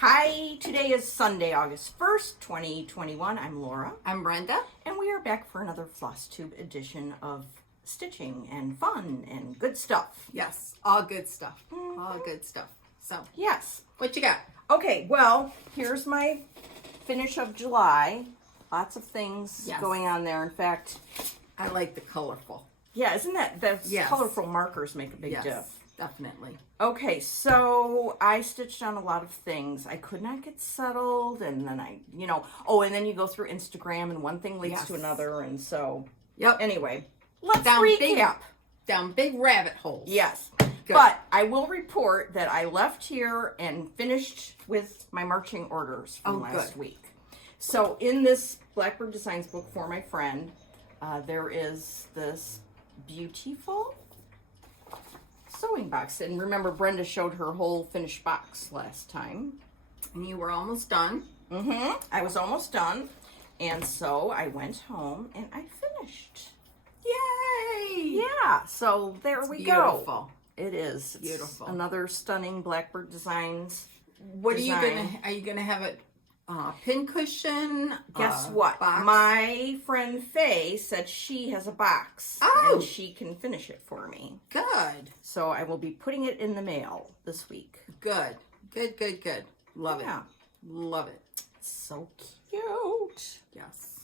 Hi, today is Sunday, August 1st, 2021. I'm Laura. I'm Brenda. And we are back for another Floss Tube edition of stitching and fun and good stuff. Yes, all good stuff. All good stuff. So, Yes. what you got? Okay, well, here's my finish of July. Lots of things going on there. In fact, I like the colorful. yeah, isn't that, those colorful markers make a big diff. Definitely. Okay, so I stitched on a lot of things. I could not get settled, and then and then you go through Instagram, and one thing leads to another, and so, anyway, let's recap. Down big rabbit holes. Yes. Good. But I will report that I left here and finished with my marching orders from last week. So in this Blackbird Designs book for my friend, there is this beautiful sewing box. And remember, Brenda showed her whole finished box last time. And you were almost done. I was almost done. And so I went home and I finished. Yay! Yeah, so there we go. It is. It's beautiful. Another stunning Blackbird Designs. What are you gonna have it pin cushion? Guess what? Box? My friend Faye said she has a box. Oh! And she can finish it for me. Good. So I will be putting it in the mail this week. Good. Good. Love it. Love it. So cute. Yes.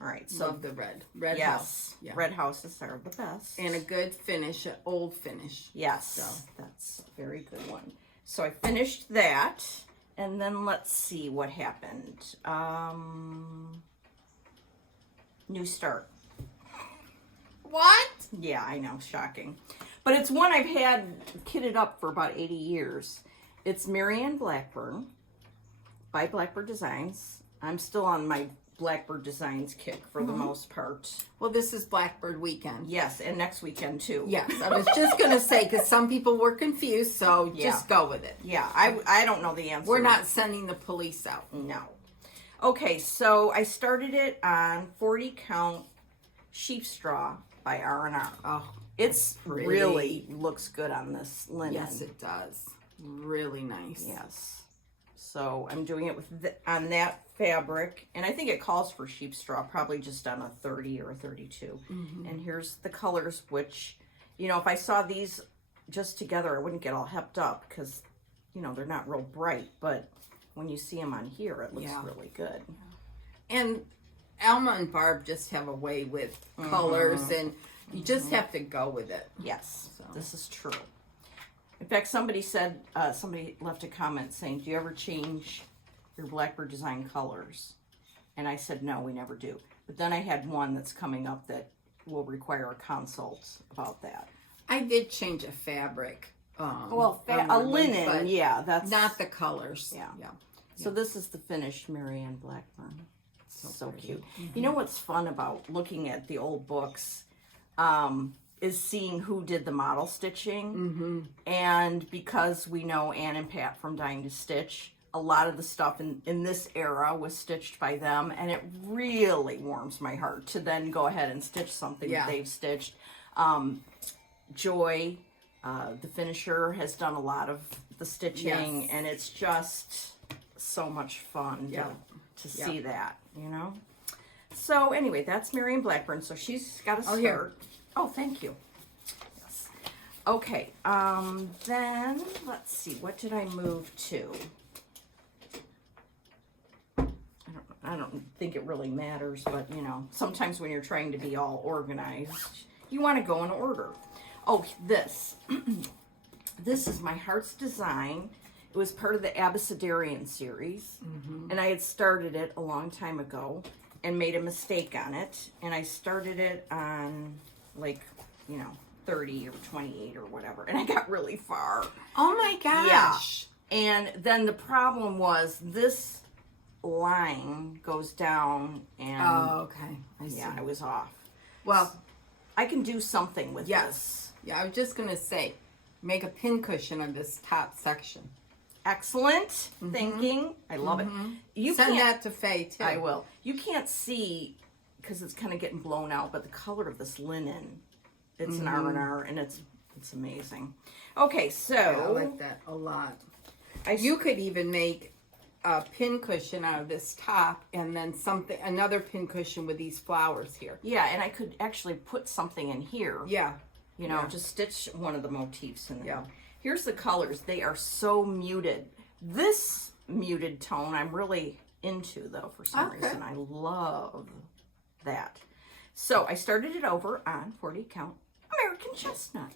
All right. So love the red house. Yeah. Red houses are the best. And a good finish, an old finish. Yes. So that's a very good one. So I finished that. And then let's see what happened. New start. What? Yeah, I know. Shocking. But it's one I've had kitted up for about 80 years. It's Marianne Blackburn by Blackbird Designs. I'm still on my Blackbird Designs kick for the most part. Well, this is Blackbird weekend. Yes, and next weekend too. Yes, I was just going to say, because some people were confused, so just go with it. Yeah, I don't know the answer. We're not sending the police out. No. Okay, so I started it on 40 count sheep straw by R&R. Oh, it's really looks good on this linen. Yes, it does. Really nice. Yes. So I'm doing it with on that fabric, and I think it calls for sheep straw, probably just on a 30 or a 32. And here's the colors, which, if I saw these just together, I wouldn't get all hepped up because, they're not real bright. But when you see them on here, it looks really good. And Alma and Barb just have a way with colors, and you just have to go with it. Yes, this is true. In fact, somebody said, somebody left a comment saying, do you ever change your Blackbird Design colors? And I said, no, we never do. But then I had one that's coming up that will require a consult about that. I did change a fabric. A linen, that's... Not the colors. Yeah. So this is the finished Marianne Blackburn. So cute. You know what's fun about looking at the old books? Is seeing who did the model stitching. And because we know Ann and Pat from Dying to Stitch, a lot of the stuff in this era was stitched by them, and it really warms my heart to then go ahead and stitch something that they've stitched. Joy, the finisher, has done a lot of the stitching, and it's just so much fun to see that, So anyway, that's Marianne Blackburn. So she's got a skirt. Here. Oh, thank you. Yes. Okay, then let's see. What did I move to? I don't think it really matters, but sometimes when you're trying to be all organized, you want to go in order. Oh, this. This is my Heart's Design. It was part of the Abecedarian series, and I had started it a long time ago and made a mistake on it, and I started it on 30 or 28 or whatever, and I got really far. Oh my gosh. Yeah. And then the problem was this line goes down, and I see. I was off. Well, I can do something with this. Yeah, I was just gonna say, make a pin cushion on this top section. Excellent thinking. I love it. You send that to Faye too. I will. You can't see because it's kind of getting blown out, but the color of this linen, it's an R&R, and it's amazing. Okay, so I like that a lot. You could even make a pin cushion out of this top, and then another pin cushion with these flowers here. Yeah, and I could actually put something in here. Yeah. You know, just stitch one of the motifs in there. Yeah. Here's the colors. They are so muted. This muted tone I'm really into, though, for some reason. I love that. So I started it over on 40 count American Chestnut.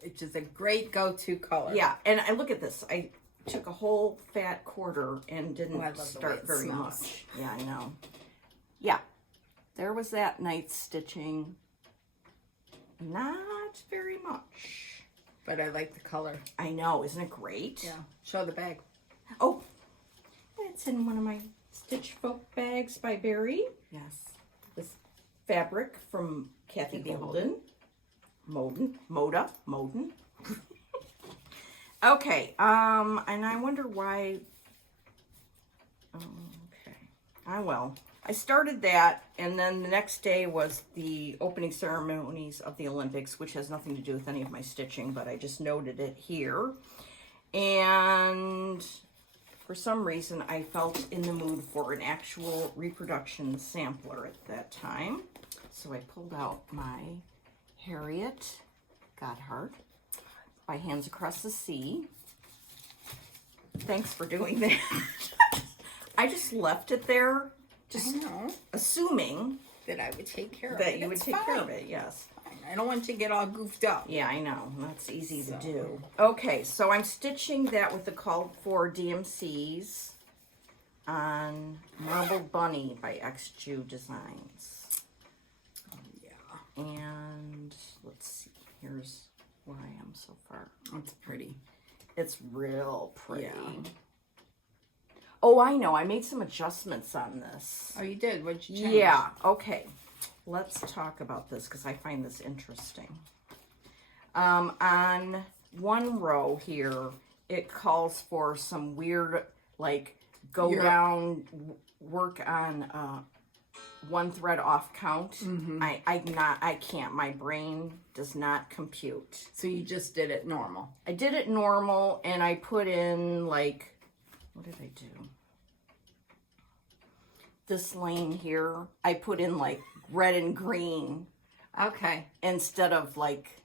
Which is a great go-to color. Yeah, and I look at this. I took a whole fat quarter and didn't start very much. Yeah, I know. Yeah, there was that night's stitching. Not very much. But I like the color. I know, isn't it great? Yeah. Show the bag. Oh, it's in one of my Stitch Folk bags by Barry. Yes. This fabric from Kathy Golden. Moda. Okay, and I wonder why. Okay, I started that, and then the next day was the opening ceremonies of the Olympics, which has nothing to do with any of my stitching, but I just noted it here. And for some reason, I felt in the mood for an actual reproduction sampler at that time. So I pulled out my Harriet Goddard by Hands Across the Sea. Thanks for doing that. I just left it there, just assuming that I would take care of it. That you would take care of it, yes. I don't want to get all goofed up. Yeah, I know. That's easy to do. Okay, so I'm stitching that with the called for DMCs on Marble Bunny by XJew Designs. And let's see, here's where I am so far. It's pretty. It's real pretty. Yeah. Oh, I know. I made some adjustments on this. Oh, you did? What'd you change? Yeah. Okay. Let's talk about this because I find this interesting. On one row here, it calls for some weird, like, down work on one thread off count. I can't. My brain does not compute. So you just did it normal. I did it normal, and I put in, like, what did I do? This lane here, I put in, like, red and green. Okay. Instead of, like,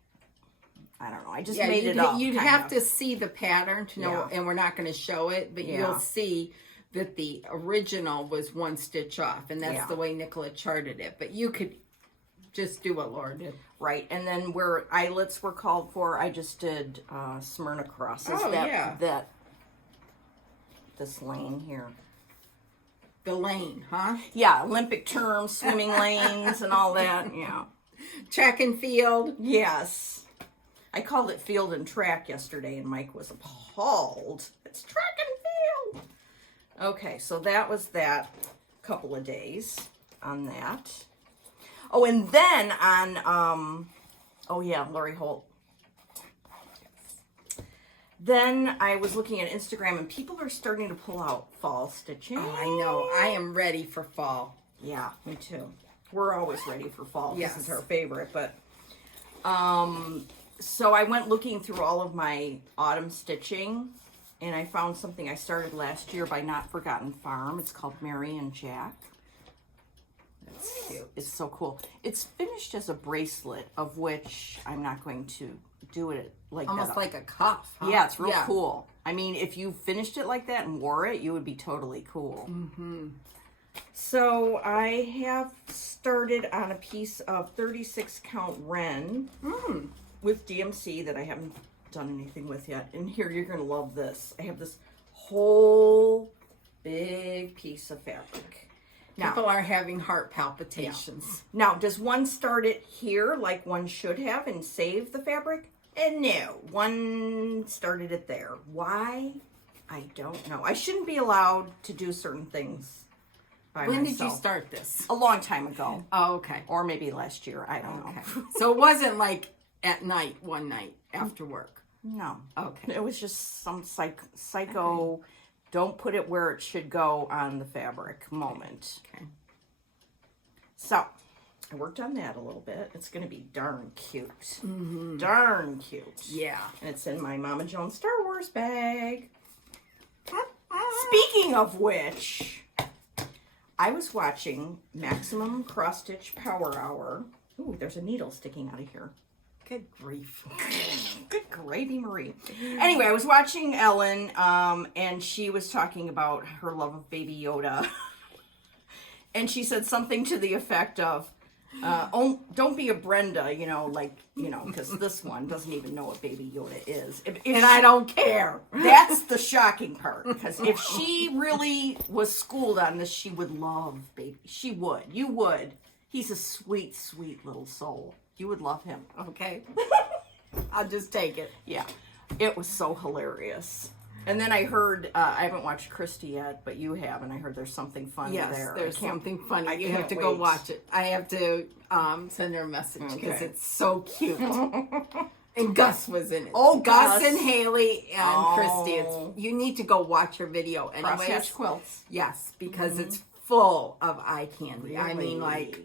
I don't know. I just made it up. You'd have to see the pattern to know, and we're not going to show it, but you'll see that the original was one stitch off, and that's the way Nicola charted it. But you could just do what Laura did. Right, and then where eyelets were called for, I just did Smyrna crosses. Oh, that this lane here. The lane, huh? Yeah, Olympic terms, swimming lanes, and all that. Yeah. Track and field. Yes. I called it field and track yesterday, and Mike was appalled. It's track and field. Okay, so that was that couple of days on that. Oh, and then on, Lori Holt. Then I was looking at Instagram, and people are starting to pull out fall stitching. Oh, I know. I am ready for fall. Yeah, me too. We're always ready for fall. Yes. This is our favorite, but so I went looking through all of my autumn stitching, and I found something I started last year by Not Forgotten Farm. It's called Mary and Jack. That's cute. It's so cool. It's finished as a bracelet, of which I'm not going to do it like almost that. Like a cuff. Huh? Yeah, it's real cool. I mean, if you finished it like that and wore it, you would be totally cool. Mm-hmm. So I have started on a piece of 36 count Ren with DMC that I haven't done anything with yet. And here, you're going to love this. I have this whole big piece of fabric. Now, people are having heart palpitations. Yeah. Now, does one start it here like one should have and save the fabric? And no, one started it there. Why? I don't know. I shouldn't be allowed to do certain things by When myself. did you start this? A long time ago. Oh, okay. Or maybe last year. I don't know. So it wasn't like at night, one night after work. No. Okay. It was just some psycho, don't put it where it should go on the fabric moment. Okay. So, I worked on that a little bit. It's going to be darn cute. Mm-hmm. Darn cute. Yeah. And it's in my Mama Jones Star Wars bag. Speaking of which, I was watching Maximum Cross Stitch Power Hour. Ooh, there's a needle sticking out of here. Good grief. Good gravy, Marie. Anyway, I was watching Ellen, and she was talking about her love of Baby Yoda. And she said something to the effect of, don't be a Brenda, because this one doesn't even know what Baby Yoda is. And I don't care. That's the shocking part. Because if she really was schooled on this, she would love Baby. She would. You would. He's a sweet, sweet little soul. You would love him. Okay. I'll just take it. Yeah. It was so hilarious. And then I heard, I haven't watched Christy yet, but you have, and I heard there's something funny there. Yes, there's something funny. You can't have to go wait. watch it. I have to send her a message because it's so cute. And Gus was in it. Oh, Gus Gus. and Haley and Christy. You need to go watch her video. Crosshatch quilts. Yes, because it's full of eye candy. Really? I mean, like...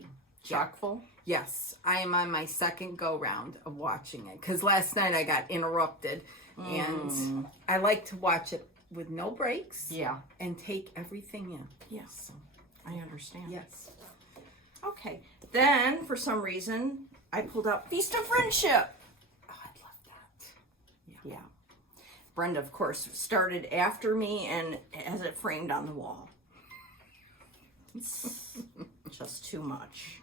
Chock full? Yes, I am on my second go-round of watching it. Because last night I got interrupted. And I like to watch it with no breaks. Yeah. And take everything in. Yes. I understand. Yes. Okay. Then, for some reason, I pulled out Feast of Friendship. Oh, I love that. Yeah. Brenda, of course, started after me and has it framed on the wall. It's just too much.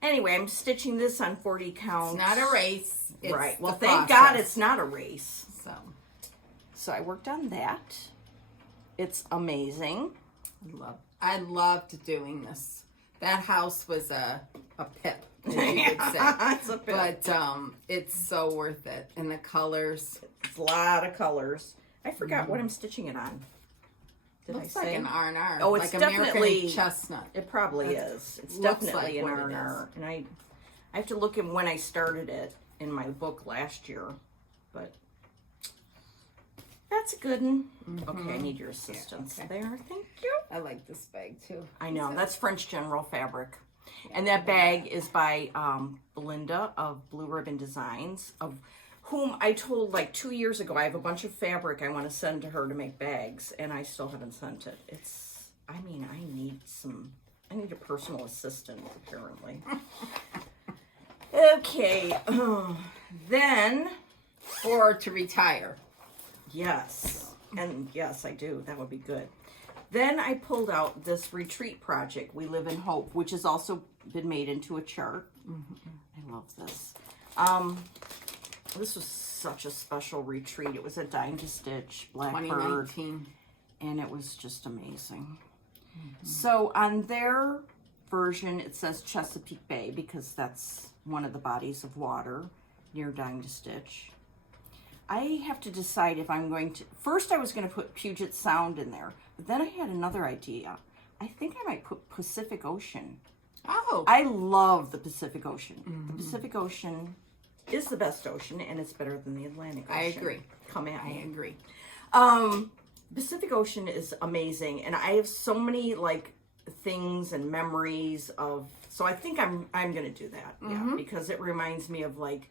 Anyway, I'm stitching this on 40 counts. It's not a race. It's right. Well, the thank process. God it's not a race. So I worked on that. It's amazing. I loved doing this. That house was a pip, as you could say. It's a pip. But it's so worth it. And the colors. It's a lot of colors. I forgot what I'm stitching it on. Did Looks I say? like an R&R. Oh, it's like definitely American chestnut. It probably is. It's looks definitely like an what it R&R. And I have to look at when I started it in my book last year. But that's a good one. Okay, I need your assistance there. Thank you. I like this bag too. I know. That's French General fabric. And that bag is by Brenda of Blue Ribbon Designs, of whom I told like 2 years ago I have a bunch of fabric I want to send to her to make bags, and I still haven't sent it. I need a personal assistant, apparently. Okay. Then. Or to retire. Yes. And yes, I do. That would be good. Then I pulled out this retreat project, We Live in Hope, which has also been made into a chart. I love this. This was such a special retreat. It was at Dying to Stitch, Blackbird, 2019. and it was just amazing. So on their version, it says Chesapeake Bay because that's one of the bodies of water near Dying to Stitch. I have to decide if I'm going to... First, I was going to put Puget Sound in there, but then I had another idea. I think I might put Pacific Ocean. Oh. I love the Pacific Ocean. The Pacific Ocean is the best ocean, and it's better than the Atlantic Ocean. I agree. Come at me. I agree. Pacific Ocean is amazing, and I have so many like things and memories of. So I think I'm gonna do that, yeah, because it reminds me of like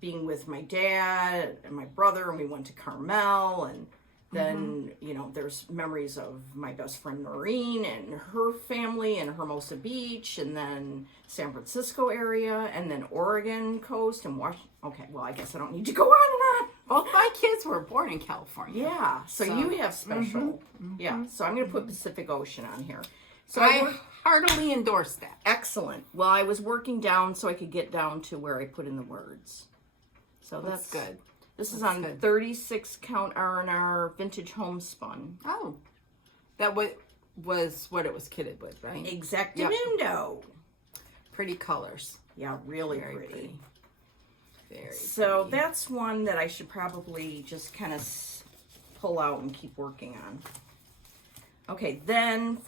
being with my dad and my brother, and we went to Carmel, and then there's memories of my best friend Noreen and her family and Hermosa Beach, and then San Francisco area, and then Oregon coast and Washington. Okay, well, I guess I don't need to go on and on. Both my kids were born in California. Yeah, so you have special. Yeah, so I'm going to put Pacific Ocean on here. So I heartily endorse that. Excellent. Well, I was working down so I could get down to where I put in the words. So that's good. This is on 36 count R&R vintage homespun. Oh, that was what it was kitted with, right? Exactamundo. Yep. Pretty colors. Yeah, really Very pretty. Very So pretty. that's one that I should probably just kind of pull out and keep working on. Okay, then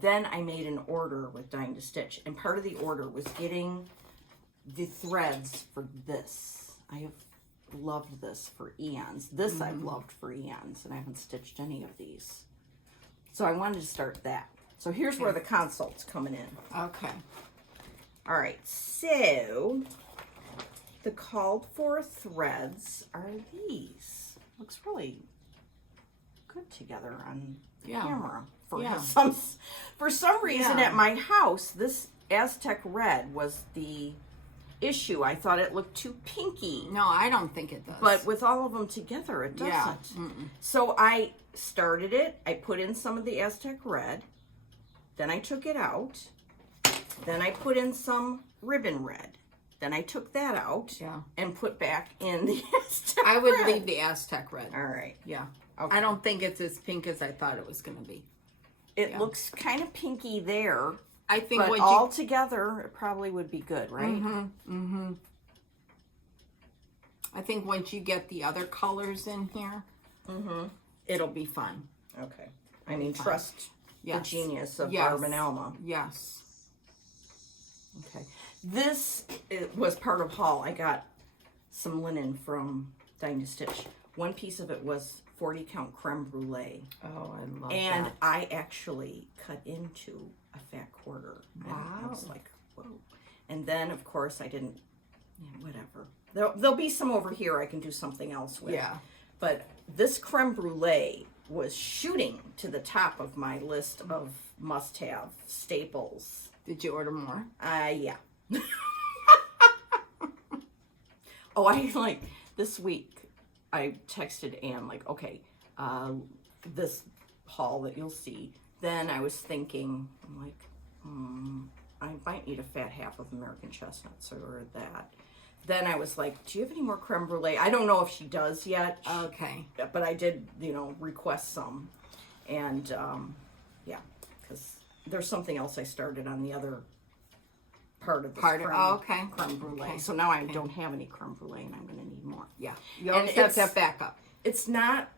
then I made an order with Dying to Stitch, and part of the order was getting the threads for this. I have loved this for eons. This I've loved for eons, and I haven't stitched any of these. So I wanted to start that. So here's where the consult's coming in. Okay. All right, so the called for threads are these. Looks really good together on the Yeah. camera. Yeah. For some reason Yeah. at my house, this Aztec red was the issue. I thought it looked too pinky. No, I don't think it does. But with all of them together, it doesn't. Yeah. So I started it. I put in some of the Aztec red. Then I took it out. Then I put in some ribbon red. Then I took that out and put back in the Aztec I would red. leave the Aztec red. All right. Yeah. Okay. I don't think it's as pink as I thought it was going to be. It looks kind of pinky there. I think But all together, it probably would be good, right? I think once you get the other colors in here, it'll be fun. Okay. I mean, trust the genius of Barb and Alma. Yes. Okay. This was part of haul. I got some linen from Dying to Stitch. One piece of it was 40 count creme brulee. Oh, I love And that. I actually cut into a fat quarter. And I Wow. was like, whoa. And then, of course, I didn't, whatever. There'll be some over here I can do something else with. Yeah. But this creme brulee was shooting to the top of my list of must-have staples. Did you order more? Yeah. Oh, I like this week I texted Anne like, okay, this haul that you'll see. Then I was thinking, I'm like, I might need a fat half of American chestnuts or that. Then I was like, do you have any more creme brulee? I don't know if she does yet. Okay. But I did, request some. And, yeah, because there's something else I started on the other part of this creme brulee. Okay. So now I don't have any creme brulee, and I'm going to need more. Yeah. You always have that backup. It's not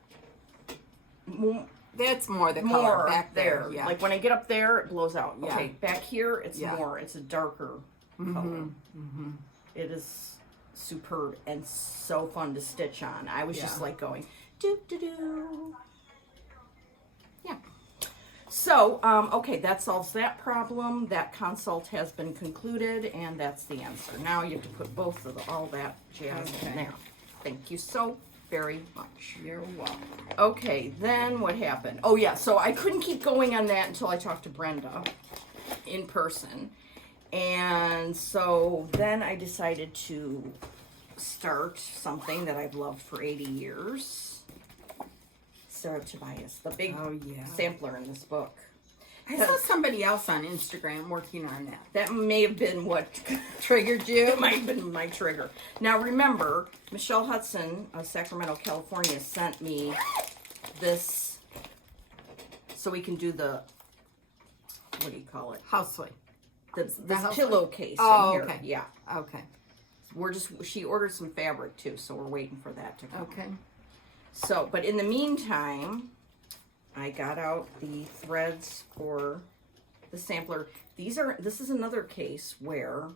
That's more the color more back there. Yeah. Like when I get up there, it blows out. Yeah. Okay, back here, it's more. It's a darker color. It is superb and so fun to stitch on. I was just like going, do. Yeah. So, okay, that solves that problem. That consult has been concluded, and that's the answer. Now you have to put both of all that jazz in there. Thank you so very much. You're welcome. Okay, then what happened? Oh, yeah, so I couldn't keep going on that until I talked to Brenda in person. And so then I decided to start something that I've loved for 80 years. Sarah Tobias, the big sampler in this book. I saw somebody else on Instagram working on that. That may have been what Triggered you? It might have been my trigger. Now remember, Michelle Hudson of Sacramento, California sent me this so we can do the, what do you call it? Houseway. This pillowcase Oh, in here. okay. Yeah. Okay. She ordered some fabric too, so we're waiting for that to come. Okay. So, but in the meantime, I got out the threads for the sampler. This is another case where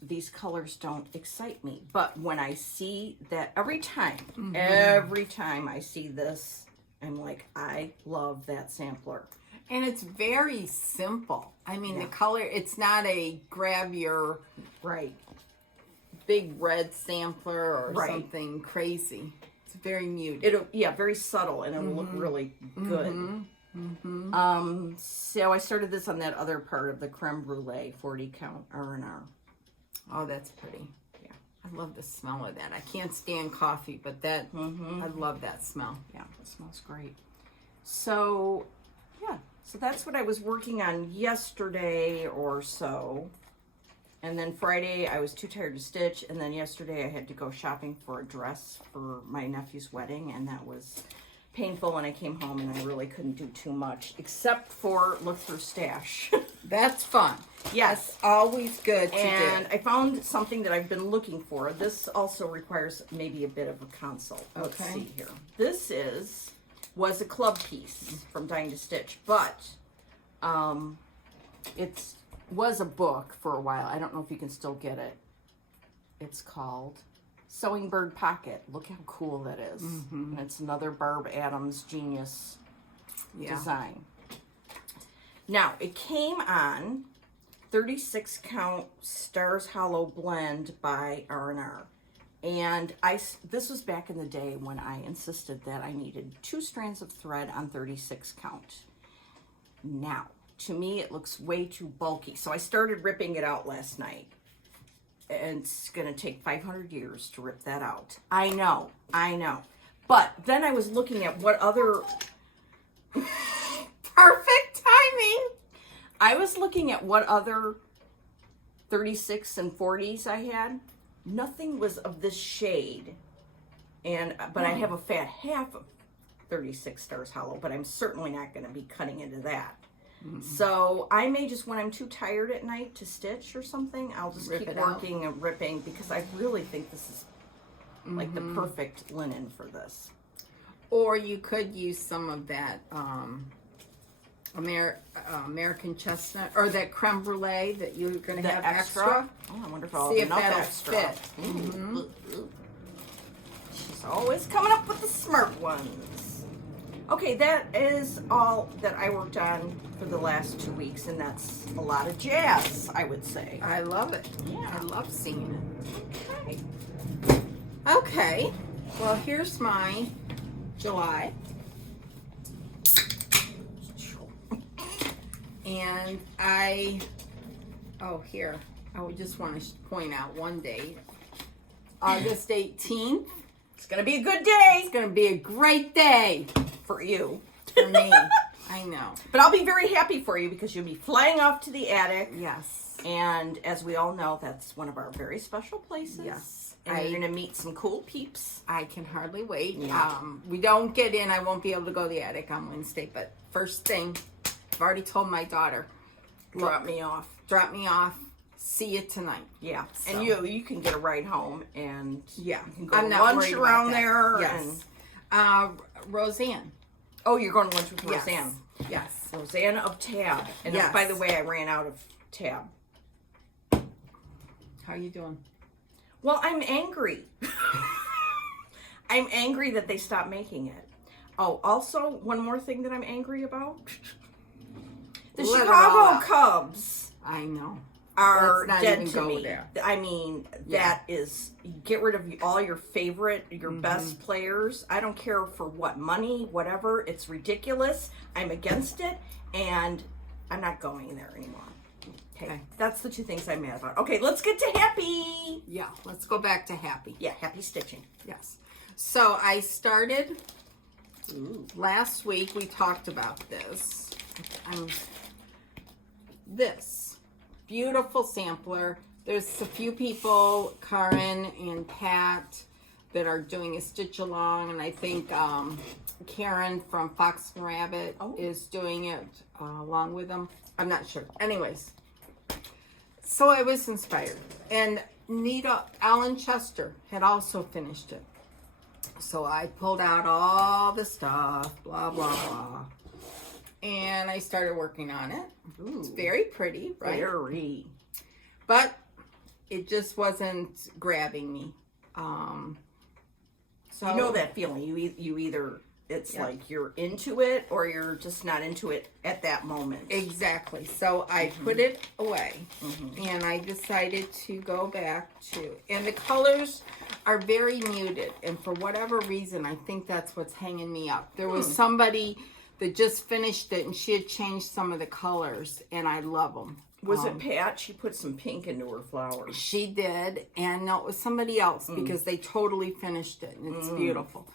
these colors don't excite me. But when I see that, every time I see this, I'm like, I love that sampler. And it's very simple. I mean, the color, it's not a grab your big red sampler or something crazy. It's very muted. Very subtle, and it'll look really good. So I started this on that other part of the creme brulee 40 count R&R. Oh, that's pretty. Yeah, I love the smell of that. I can't stand coffee, but that I love that smell. Yeah, it smells great. So so that's what I was working on yesterday or so. And then Friday, I was too tired to stitch. And then yesterday, I had to go shopping for a dress for my nephew's wedding. And that was painful. And I came home and I really couldn't do too much except for look through stash. That's fun. Yes. That's always good to do. And I found something that I've been looking for. This also requires maybe a bit of a consult. Let's see here. This was a club piece from Dying to Stitch. But it was a book for a while. I don't know if you can still get it. It's called Sewing Bird Pocket. Look how cool that is. And it's another Barb Adams genius design. Now, it came on 36 count Stars Hollow blend by R&R. And this was back in the day when I insisted that I needed 2 strands of thread on 36 count. Now, to me, it looks way too bulky. So I started ripping it out last night. And it's going to take 500 years to rip that out. I know. But then I was looking at what other... Perfect timing! I was looking at what other 36 and 40s I had. Nothing was of this shade. But I have a fat half of 36 Stars Hollow, but I'm certainly not going to be cutting into that. Mm-hmm. So I may just, when I'm too tired at night to stitch or something, I'll just keep working and ripping, because I really think this is like the perfect linen for this. Or you could use some of that American chestnut, or that creme brulee that you're going to have extra. Oh, I wonder if I'll see have if that'll extra. fit. She's always coming up with the smart ones. Okay, that is all that I worked on for the last 2 weeks, and that's a lot of jazz, I would say. I love it. Yeah. I love seeing it. Okay. Okay. Well, here's my July. And I just want to point out one date. August 18th. It's going to be a good day. It's going to be a great day. For you. For me. I know. But I'll be very happy for you, because you'll be flying off to the attic. Yes. And as we all know, that's one of our very special places. Yes. And you're going to meet some cool peeps. I can hardly wait. Yeah. We don't get in. I won't be able to go to the attic on Wednesday. But first thing, I've already told my daughter. Drop me off. Drop me off. See you tonight. Yeah. So. And you can get a ride home, and yeah. you can go I'm not lunch around there. Yes. Roseanne. Oh, you're going to lunch with Roseanne. Yes. Roseanne of Tab. And by the way, I ran out of Tab. How you doing? Well, I'm angry. I'm angry that they stopped making it. Oh, also, one more thing that I'm angry about. The Chicago Cubs. I know. Are Let's not dead even to go me. there. I mean, that is, get rid of all your favorite, your best players. I don't care for what money, whatever. It's ridiculous. I'm against it, and I'm not going there anymore. Okay. That's the 2 things I'm mad about. Okay, let's get to happy. Yeah, let's go back to happy. Yeah, happy stitching. Yes. So I started last week. We talked about this. This beautiful sampler. There's a few people, Karen and Pat, that are doing a stitch along, and I think Karen from Fox and Rabbit is doing it along with them. I'm not sure. Anyways, so I was inspired, and Nita Allen Chester had also finished it. So I pulled out all the stuff, blah blah blah, and I started working on it. Ooh. It's very pretty, right? Very. But it just wasn't grabbing me. So you know that feeling. You either, it's like you're into it, or you're just not into it at that moment. Exactly. So I put it away, and I decided to go back to, and the colors are very muted, and for whatever reason, I think that's what's hanging me up. There was somebody that just finished it, and she had changed some of the colors, and I love them. Was it Pat? She put some pink into her flowers. She did, and no, it was somebody else, because they totally finished it, and it's beautiful.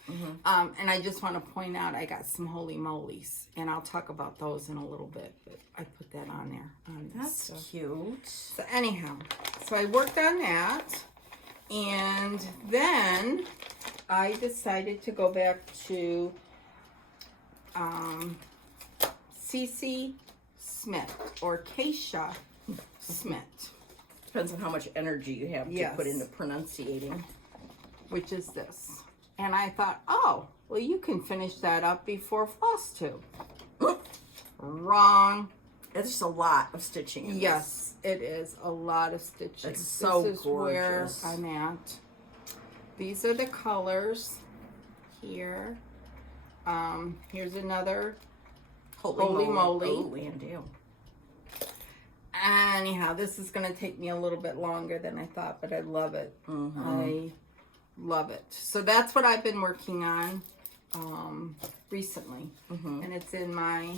And I just want to point out, I got some holy molies, and I'll talk about those in a little bit, but I put that on there. That's cute. So anyhow, so I worked on that, and then I decided to go back to Cece Smith, or Keisha Smith. Depends on how much energy you have to put into pronunciating. Which is this. And I thought, oh, well, you can finish that up before floss too. Wrong. It's a lot of stitching. Yes, it is a lot of stitching. It's so this is gorgeous. Where I'm at. These are the colors here. Here's another holy moly. Oh, and ew. Anyhow, this is going to take me a little bit longer than I thought, but I love it. I love it. So that's what I've been working on recently. And it's in my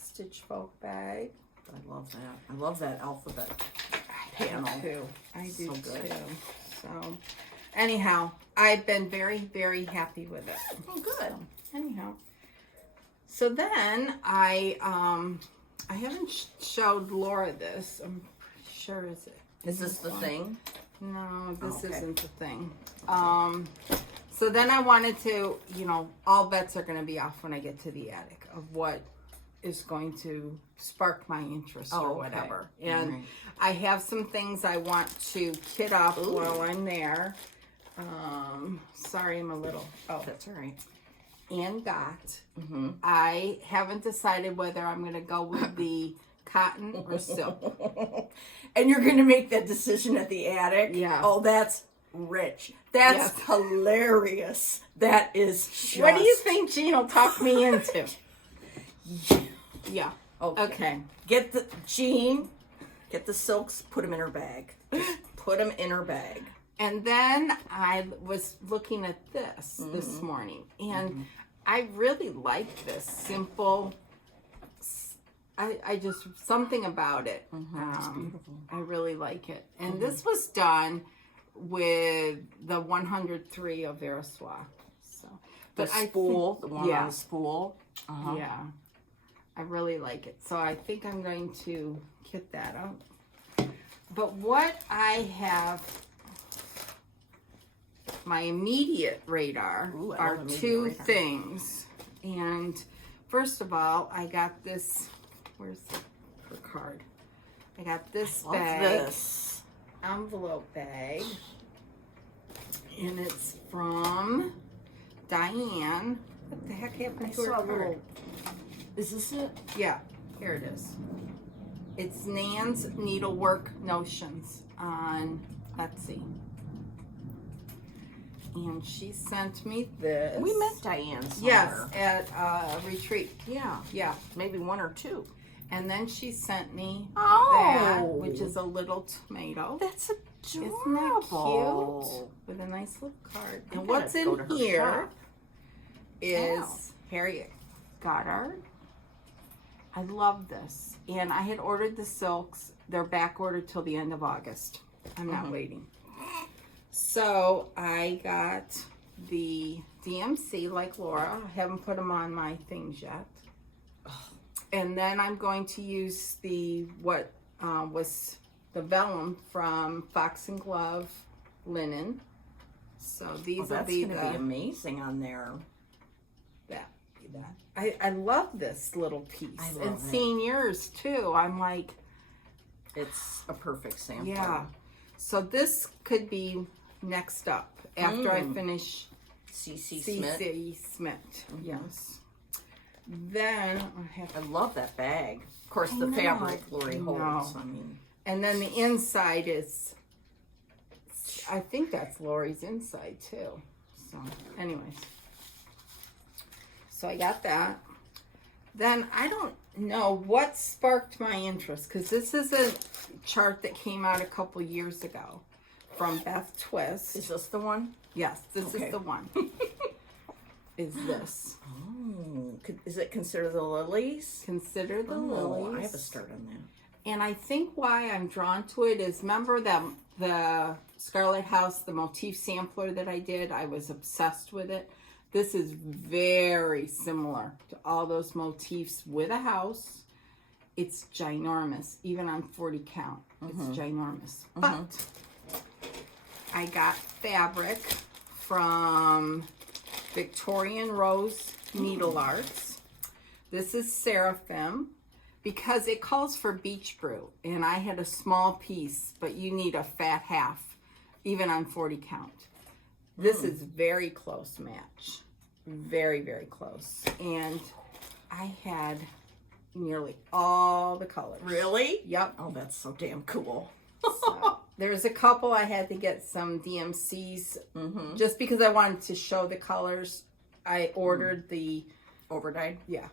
Stitch Folk bag. I love that. I love that alphabet panel. I do too. So anyhow, I've been very, very happy with it. Oh, good. Anyhow, so then I haven't showed Laura this. I'm pretty sure Is this the thing? No, this isn't the thing. So then I wanted to, all bets are going to be off when I get to the attic of what is going to spark my interest or whatever. And I have some things I want to kit up while I'm there. Sorry, I'm a little. Oh, that's all right. And I haven't decided whether I'm going to go with the cotton or silk. And you're going to make that decision at the attic? Yeah. Oh, that's rich. That's hilarious. That is just... What do you think Jean will talk me into? Yeah. Okay. Get the silks, put them in her bag. Just put them in her bag. And then I was looking at this morning, and I really like this simple. I just, something about it. It's beautiful. I really like it. And this was done with the 103 of Veriswa. So, the spool, the one on the spool. Yeah. I really like it. So I think I'm going to kit that up. But what I have, my immediate radar are two things. And first of all, I got this, where's the card? I got this envelope bag. And it's from Diane. What the heck happened to her card? Is this it? Yeah, here it is. It's Nan's Needlework Notions on Etsy. And she sent me this. We met Diane somewhere. Yes, at a retreat. Yeah. Maybe one or two. And then she sent me that, that, which is a little tomato. That's adorable. Isn't that cute? With a nice little card. And what's in here is Harriet Goddard. I love this. And I had ordered the silks. They're back ordered till the end of August. I'm not waiting. So I got the DMC like Laura. I haven't put them on my things yet. And then I'm going to use the was the vellum from Fox and Glove linen. So these will be that's gonna be amazing on there. I love this little piece. And seeing yours too, I'm like, it's a perfect sample. Yeah. So this could be next up after I finish CC Smith. Yes. Then I love that bag. Of course, the fabric Lori holds. I mean, and then the inside is, I think that's Lori's inside too. So, anyways. So I got that. Then I don't know what sparked my interest, because this is a chart that came out a couple years ago from Beth Twist. Is this the one? Yes, this is the one. Is this. Oh, is it Consider the Lilies? Consider the Lilies. I have a start on that. And I think why I'm drawn to it is, remember that the Scarlet House, the motif sampler that I did? I was obsessed with it. This is very similar to all those motifs with a house. It's ginormous, even on 40 count. It's ginormous. But I got fabric from Victorian Rose Needle Arts. This is Seraphim, because it calls for beach brew, and I had a small piece, but you need a fat half, even on 40 count. This is very close match. Very, very close. And I had nearly all the colors. Really? Yep. Oh, that's so damn cool. So, there's a couple I had to get some DMCs just because I wanted to show the colors. I ordered the overdyed. Yeah.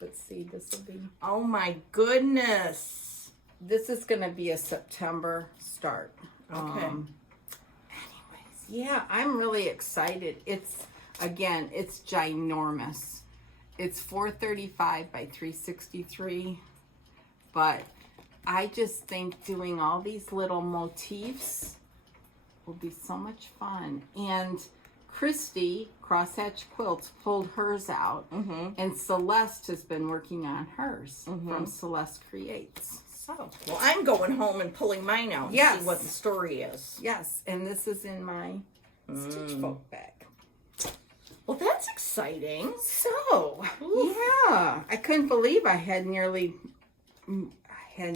Let's see, this will be. Oh my goodness. This is going to be a September start. Okay. Yeah, I'm really excited. It's ginormous. It's 435 by 363, but I just think doing all these little motifs will be so much fun. And Christy, Crosshatch Quilts, pulled hers out, and Celeste has been working on hers from Celeste Creates. So, well, I'm going home and pulling mine out and see what the story is. Yes, and this is in my Stitch Folk bag. Well, that's exciting. So, yeah, I couldn't believe I had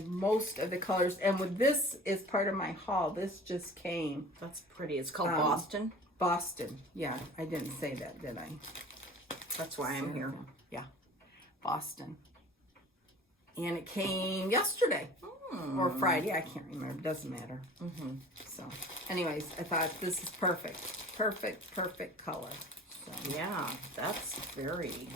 most of the colors. And with this is part of my haul. This just came. That's pretty. It's called Boston. Boston. Yeah, I didn't say that, did I? That's why I'm here. Yeah, Boston. And it came yesterday or Friday. I can't remember. Doesn't matter. So, anyways, I thought this is perfect. Perfect color. So, yeah, that's very...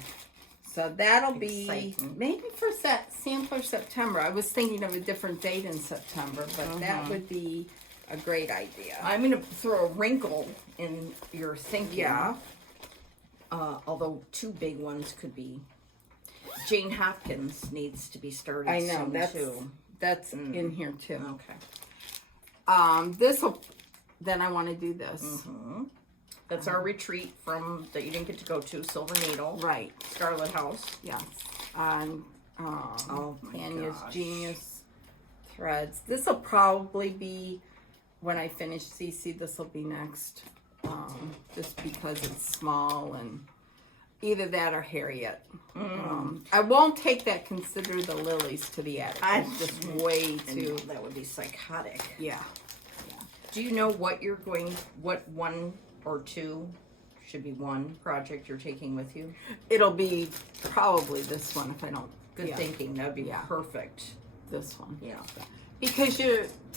So that'll exciting. Be maybe for sampler September. I was thinking of a different date in September, but that would be a great idea. I'm going to throw a wrinkle in your thinking. Yeah. Although two big ones could be... Jane Hopkins needs to be started I know, soon, that's in here too. Okay. Then I want to do this. That's our retreat from that you didn't get to go to, Silver Needle. Right. Scarlet House. Yes. On oh my Tanya's gosh. Genius Threads. This will probably be, when I finish CC, this will be next. Just because it's small and either that or Harriet. I won't take that Consider the Lilies to the attic. It's just way too... That would be psychotic. Yeah. Do you know what what one or two, should be one project you're taking with you? It'll be probably this one if I don't... Good thinking. That would be perfect. This one. Yeah. Because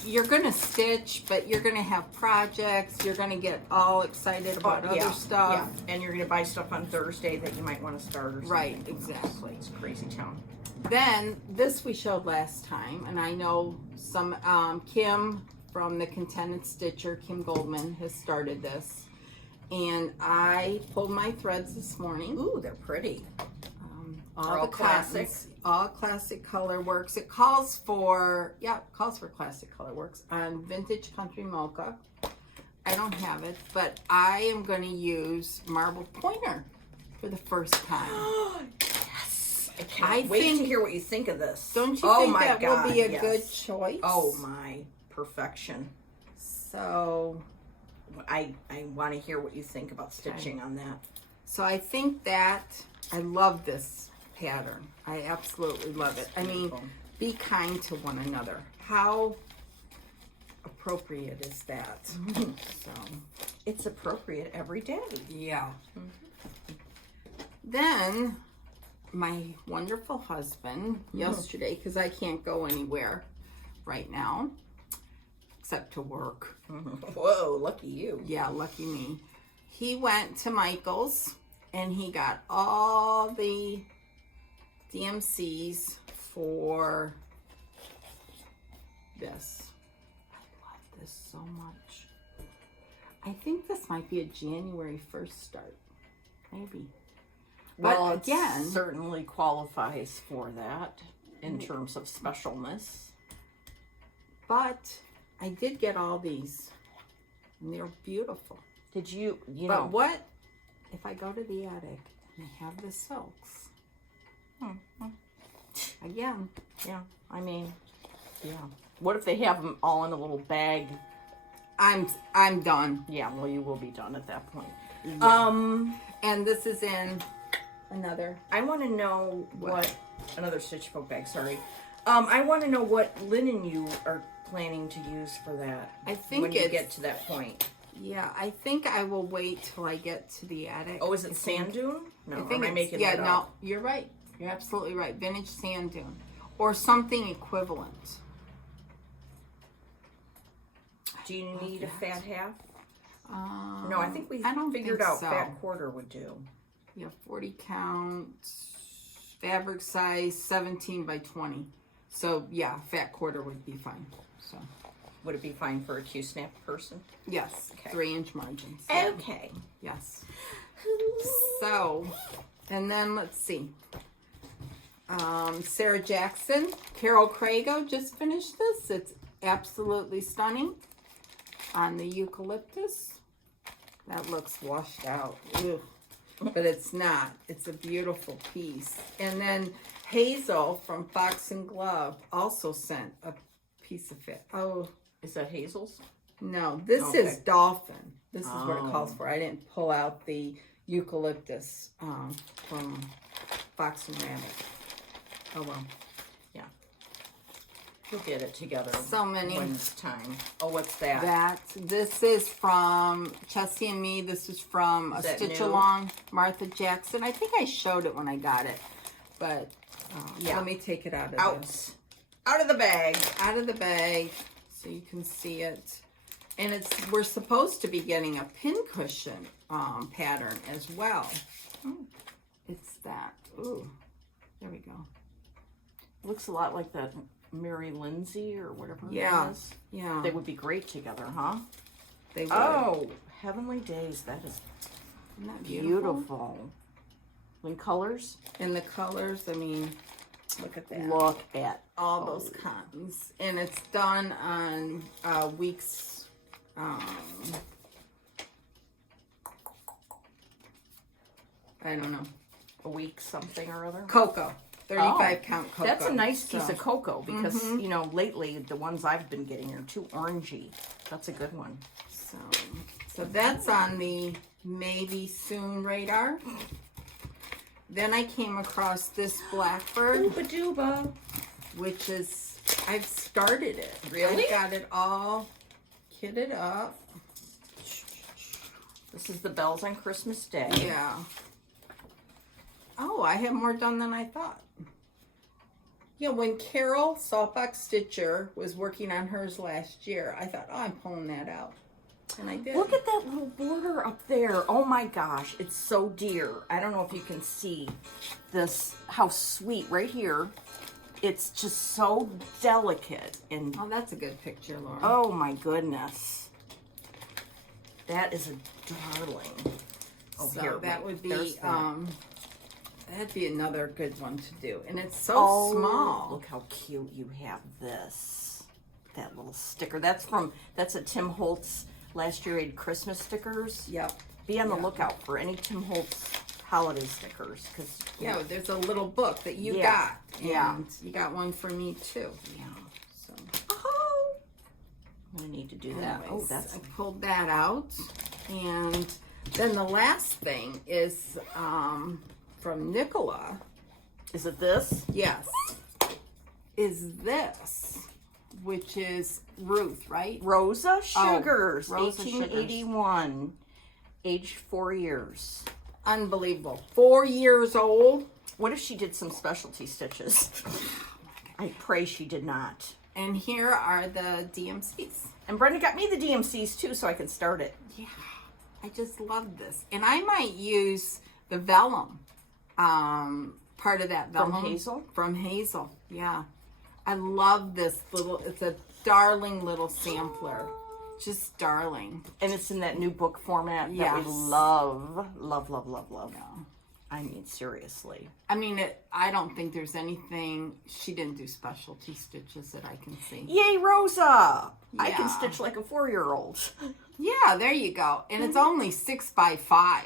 you're going to stitch, but you're going to have projects. You're going to get all excited about other stuff. Yeah, and you're going to buy stuff on Thursday that you might want to start or something. Right, exactly. It's crazy town. Then, this we showed last time, and I know some, Kim from the Contented Stitcher, Kim Goldman, has started this. And I pulled my threads this morning. Ooh, they're pretty. All the classic. All classic color works. It calls for classic color works on Vintage Country Mocha. I don't have it, but I am going to use Marble Pointer for the first time. Yes! I can't wait to hear what you think of this. Don't you think that will be a good choice? Oh my, perfection. So I want to hear what you think about stitching on that. So I think that I love this pattern. I absolutely love it. I mean, be kind to one another. How appropriate is that? So it's appropriate every day. Yeah. Then my wonderful husband yesterday, because I can't go anywhere right now except to work. Whoa, lucky you. Yeah, lucky me. He went to Michael's and he got all the DMCs for this. I love this so much. I think this might be a January 1st start. Maybe. Well, but again, it certainly qualifies for that in terms of specialness. But I did get all these, and they're beautiful. Did you know? But what if I go to the attic and they have the silks? Again. Yeah, I mean, yeah. What if they have them all in a little bag? I'm done. Yeah, well, you will be done at that point. Yeah. And this is in another. I want to know what another stitch poke bag. Sorry. I want to know what linen you are planning to use for that. I think when you get to that point. Yeah, I think I will wait till I get to the attic. Oh, is it sand dune? No, I think am I making that up? No, you're right. You're absolutely right. Vintage sand dune or something equivalent. Do you need a fat half? No, I think we figured out fat quarter would do. Yeah, 40 count, fabric size 17 by 20. So yeah, fat quarter would be fine. So would it be fine for a Q-snap person? Yes, Okay. 3-inch margins. Okay. Yes. So, and then let's see. Sarah Jackson, Carol Crago just finished this. It's absolutely stunning on the eucalyptus. That looks washed out. Ugh. But it's not. It's a beautiful piece. And then Hazel from Fox and Glove also sent a piece of it. Oh, is that Hazel's? No, this is Dolphin. This is what it calls for. I didn't pull out the eucalyptus from Fox and Rabbit. Oh well. Yeah. We'll get it together. So many. When it's time. Oh, what's that? This is from Chessie and Me. This is from A Stitch Along, Martha Jackson. I think I showed it when I got it. But yeah. Let me take it out of this. Out of the bag. Out of the bag so you can see it. And we're supposed to be getting a pincushion pattern as well. It's that. Ooh. There we go. Looks a lot like that Mary Lindsay or whatever it is. Yeah. They would be great together, huh? They would. Oh, Heavenly Days. That is Isn't that beautiful? beautiful. In colors? And the colors, I mean, look at that. Look at all those cottons. And it's done on weeks. I don't know. A week something or other? Cocoa. 35 count cocoa. That's a nice piece of cocoa because, you know, lately the ones I've been getting are too orangey. That's a good one. So that's on the maybe soon radar. Then I came across this Blackbird. Ooba dooba. Which is, I've started it. Really? I got it all kitted up. This is the Bells on Christmas Day. Yeah. Oh, I have more done than I thought. Yeah, when Carol Saltbox Stitcher was working on hers last year, I thought, oh, I'm pulling that out. And I did. Look at that little border up there. Oh my gosh, it's so dear. I don't know if you can see this, how sweet right here. It's just so delicate. And oh, that's a good picture, Laura. oh my goodness. That is a darling. Oh, so here, that would be, that'd be another good one to do. And it's so small. Look how cute you have this. That little sticker. That's a Tim Holtz. Last year he had Christmas stickers. Yep. Be on the lookout for any Tim Holtz holiday stickers. Cause yeah, there's a little book that you got. And you got one for me too. Yeah. So. Oh. I'm going to need to do that. Anyways, I pulled that out. And then the last thing is from Nicola. Is it this? Yes. Is this, which is Ruth, right? Rosa Sugars, Rosa 1881, Sugars. Age 4 years. Unbelievable. 4 years old. What if she did some specialty stitches? I pray she did not. And here are the DMCs. And Brenda got me the DMCs too, so I can start it. Yeah, I just love this. And I might use the vellum, part of that vellum. From Hazel? From Hazel, yeah. I love this little, it's a darling little sampler. Just darling. And it's in that new book format that we love. Love, love, love, love. Yeah. I mean, seriously. I mean, I don't think there's anything, she didn't do specialty stitches that I can see. Yay, Rosa! Yeah. I can stitch like a 4-year-old. Yeah, there you go. And it's only 6 by 5.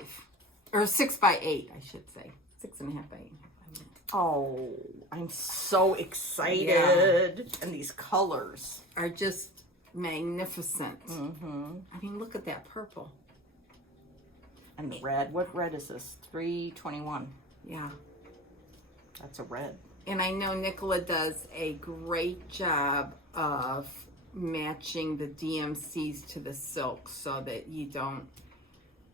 Or 6 by 8, I should say. 6.5 by 8. Oh, I'm so excited. Yeah. And these colors are just magnificent. I mean, look at that purple. And the red. What red is this? 321. Yeah. That's a red. And I know Nicola does a great job of matching the DMCs to the silk so that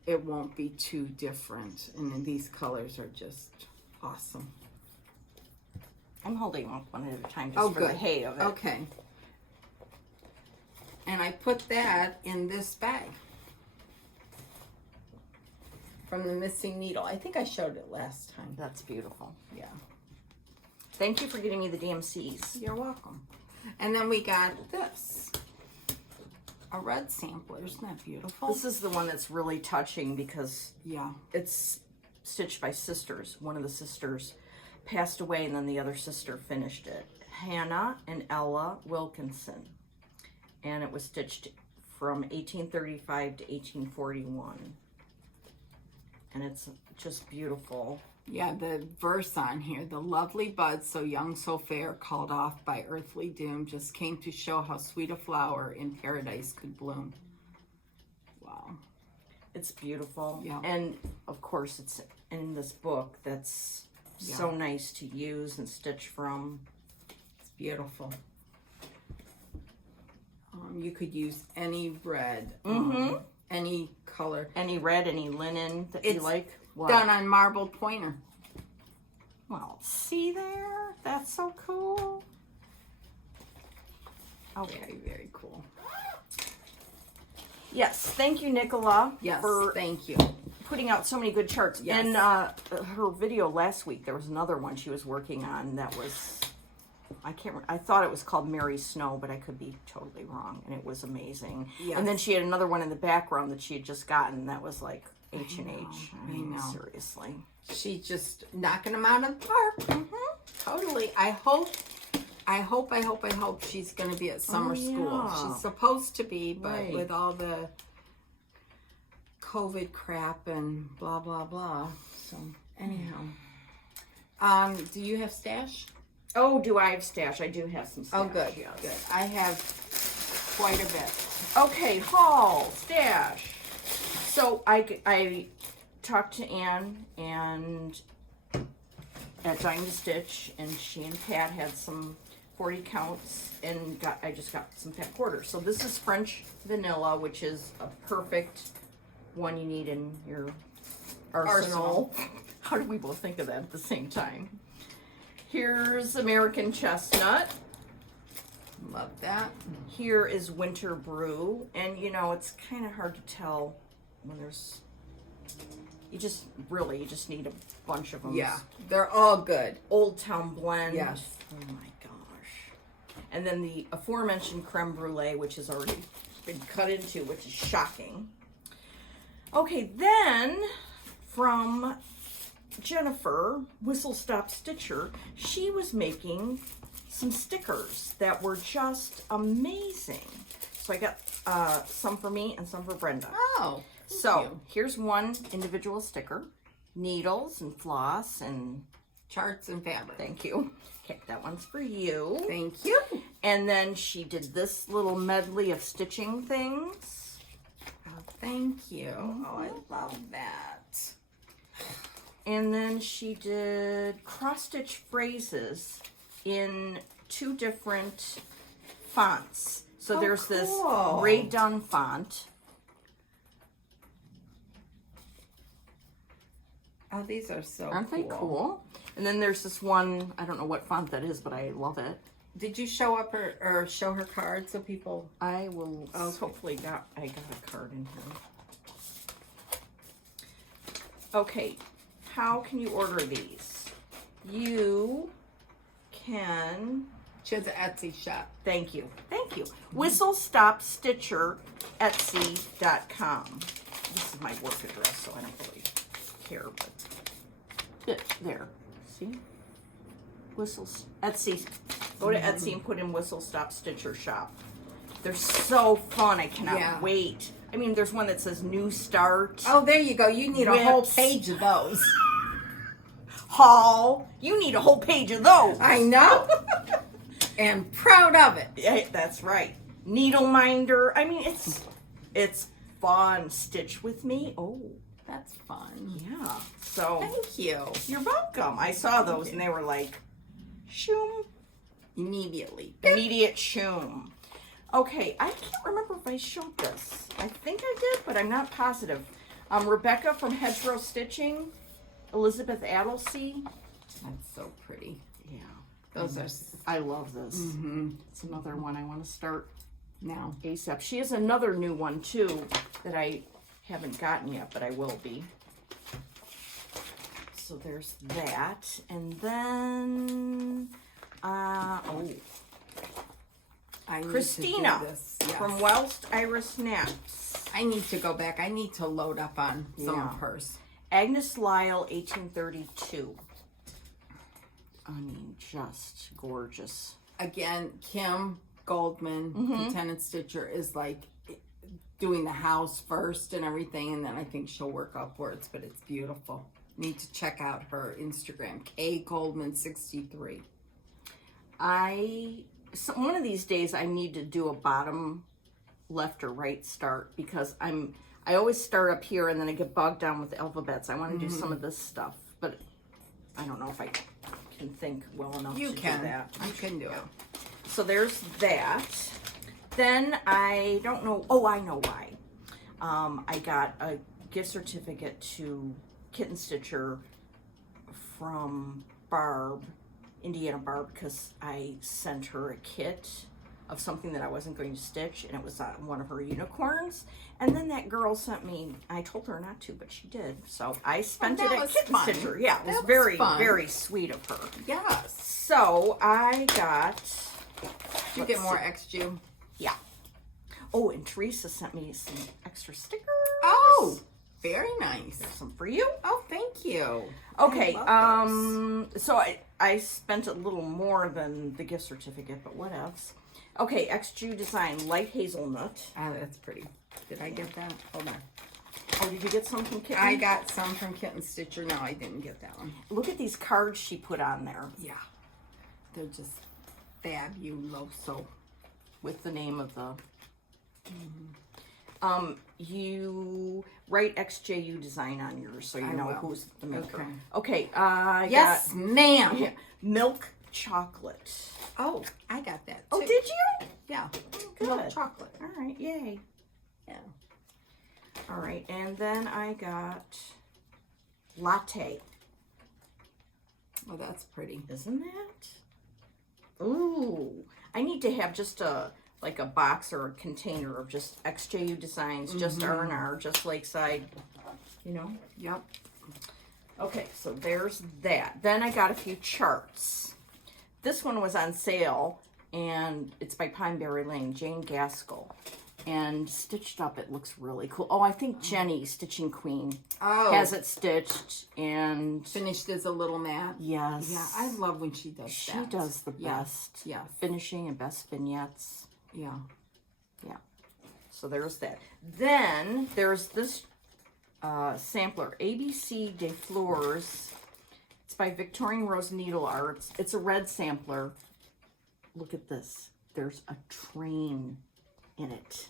it won't be too different. And these colors are just awesome. I'm holding up one at a time just for the hay of it. Okay. And I put that in this bag from the Missing Needle. I think I showed it last time. That's beautiful. Yeah. Thank you for getting me the DMCs. You're welcome. And then we got this. a red sampler. Isn't that beautiful? This is the one that's really touching because yeah, it's stitched by sisters. One of the sisters passed away and then the other sister finished it. Hannah and Ella Wilkinson. And it was stitched from 1835 to 1841. And it's just beautiful. Yeah, the verse on here, the lovely bud, so young, so fair, called off by earthly doom, just came to show how sweet a flower in paradise could bloom. Wow. It's beautiful. Yeah. And of course it's in this book that's so nice to use and stitch from. It's beautiful. You could use any red, any color. Any red, any linen that you like. What? Done on marbled pointer. Well, see there? That's so cool. Okay, very, very cool. Yes, thank you, Nicola. Yes, for thank you. putting out so many good charts. Yes. And her video last week, there was another one she was working on that was, I thought it was called Mary Snow, but I could be totally wrong. And it was amazing. Yes. And then she had another one in the background that she had just gotten that was like H&H. I mean, know. seriously. She's just knocking them out of the park. Totally. I hope she's going to be at summer school. She's supposed to be, but with all the COVID crap and blah, blah, blah. So, anyhow. Do you have stash? Oh, do I have stash? I do have some stash. Oh, good. Yes. Good. I have quite a bit. Okay, haul, stash. So I talked to Ann and at Dying to Stitch, and she and Pat had some 40 counts, and I just got some Pat quarters. So this is French vanilla, which is a perfect one you need in your arsenal. How did we both think of that at the same time? Here's American Chestnut. Love that. Here is Winter Brew, and you know, it's kind of hard to tell when there's, you just need a bunch of them. Yeah, they're all good. Old Town Blend. Yes. Oh my gosh. And then the aforementioned creme brulee, which has already been cut into, which is shocking. Okay, then from Jennifer, Whistle Stop Stitcher, she was making some stickers that were just amazing. So I got some for me and some for Brenda. Oh. So here's one individual sticker, needles and floss and charts and fabric. Thank you. Okay, that one's for you. Thank you. And then she did this little medley of stitching things. Oh, thank you. Oh, I love that. And then she did cross-stitch phrases in 2 different fonts. So there's this Ray Dunn font. Oh, these are so Aren't they cool? And then there's this one, I don't know what font that is, but I love it. Did you show up or show her card so people? I will hopefully I got a card in here. Okay, how can you order these? You can. She has an Etsy shop. Thank you. Thank you. Whistle Stop Stitcher, Etsy.com. This is my work address, so I don't really care, but there. See? Etsy. Go to Etsy and put in Whistle Stop Stitcher Shop. They're so fun. I cannot wait. I mean, there's one that says New Start. Oh, there you go. You need a whole page of those. Haul. You need a whole page of those. I know. And proud of it. Yeah, that's right. Needle minder. I mean, it's fun. Stitch with me. Oh, that's fun. Yeah. So thank you. You're welcome. I saw those and they were like, shoom. Immediate shoom. Okay, I can't remember if I showed this. I think I did, but I'm not positive. Rebecca from Hedgerow Stitching, Elizabeth Adelsey. That's so pretty. Yeah. Those are. I love this. It's another one I want to start now ASAP. She has another new one too that I haven't gotten yet, but I will be. So there's that, and then I need Christina to do this. Yes. from Whilst Iris Naps. I need to go back. I need to load up on some of hers. Agnes Lyle, 1832. I mean, just gorgeous. Again, Kim Goldman, Lieutenant Stitcher, is like doing the house first and everything, and then I think she'll work upwards, but it's beautiful. Need to check out her Instagram, K Goldman 63. One of these days I need to do a bottom left or right start, because I always start up here and then I get bogged down with the alphabets. I want to do some of this stuff, but I don't know if I can think well enough to do that. You can do it. So there's that. Then I don't know. Oh, I know why. I got a gift certificate to Kitten Stitcher from Barb, Indiana Barb, because I sent her a kit of something that I wasn't going to stitch, and it was one of her unicorns. And then that girl sent me, I told her not to, but she did. So I spent it at Kitten Stitcher. Yeah, it was very, very sweet of her. Yes. So I got... Did you get more XG? Yeah. Oh, and Teresa sent me some extra stickers. Oh, very nice. There's some for you. Oh, thank you. Okay, so I spent a little more than the gift certificate, but what else? Okay, XG Design Light Hazelnut. Oh, that's pretty. Did I get that? Hold on. Oh, did you get some from Kitten? I got some from Kitten Stitcher. No, I didn't get that one. Look at these cards she put on there. Yeah. They're just fabuloso. With the name of the... you write XJU Design on yours so you know who's the maker. Okay, yes, ma'am. Yeah, milk chocolate. Oh, I got that too. Oh, did you? Yeah. Good. Milk chocolate. All right, yay. Yeah. All right, and then I got latte. Oh, that's pretty. Isn't that? Ooh, I need to have just a box or a container of just XJU Designs, just R&R, just Lakeside, you know? Yep. Okay, so there's that. Then I got a few charts. This one was on sale, and it's by Pineberry Lane, Jane Gaskell. And stitched up, it looks really cool. Oh, I think Jenny, Stitching Queen, has it stitched and... Finished as a little mat. Yes. Yeah, I love when she does that. She does the best. Yeah. Finishing and best vignettes. Yeah. Yeah. So there's that. Then there's this sampler, ABC des Fleurs. It's by Victorian Rose Needle Arts. It's a red sampler. Look at this. There's a train in it.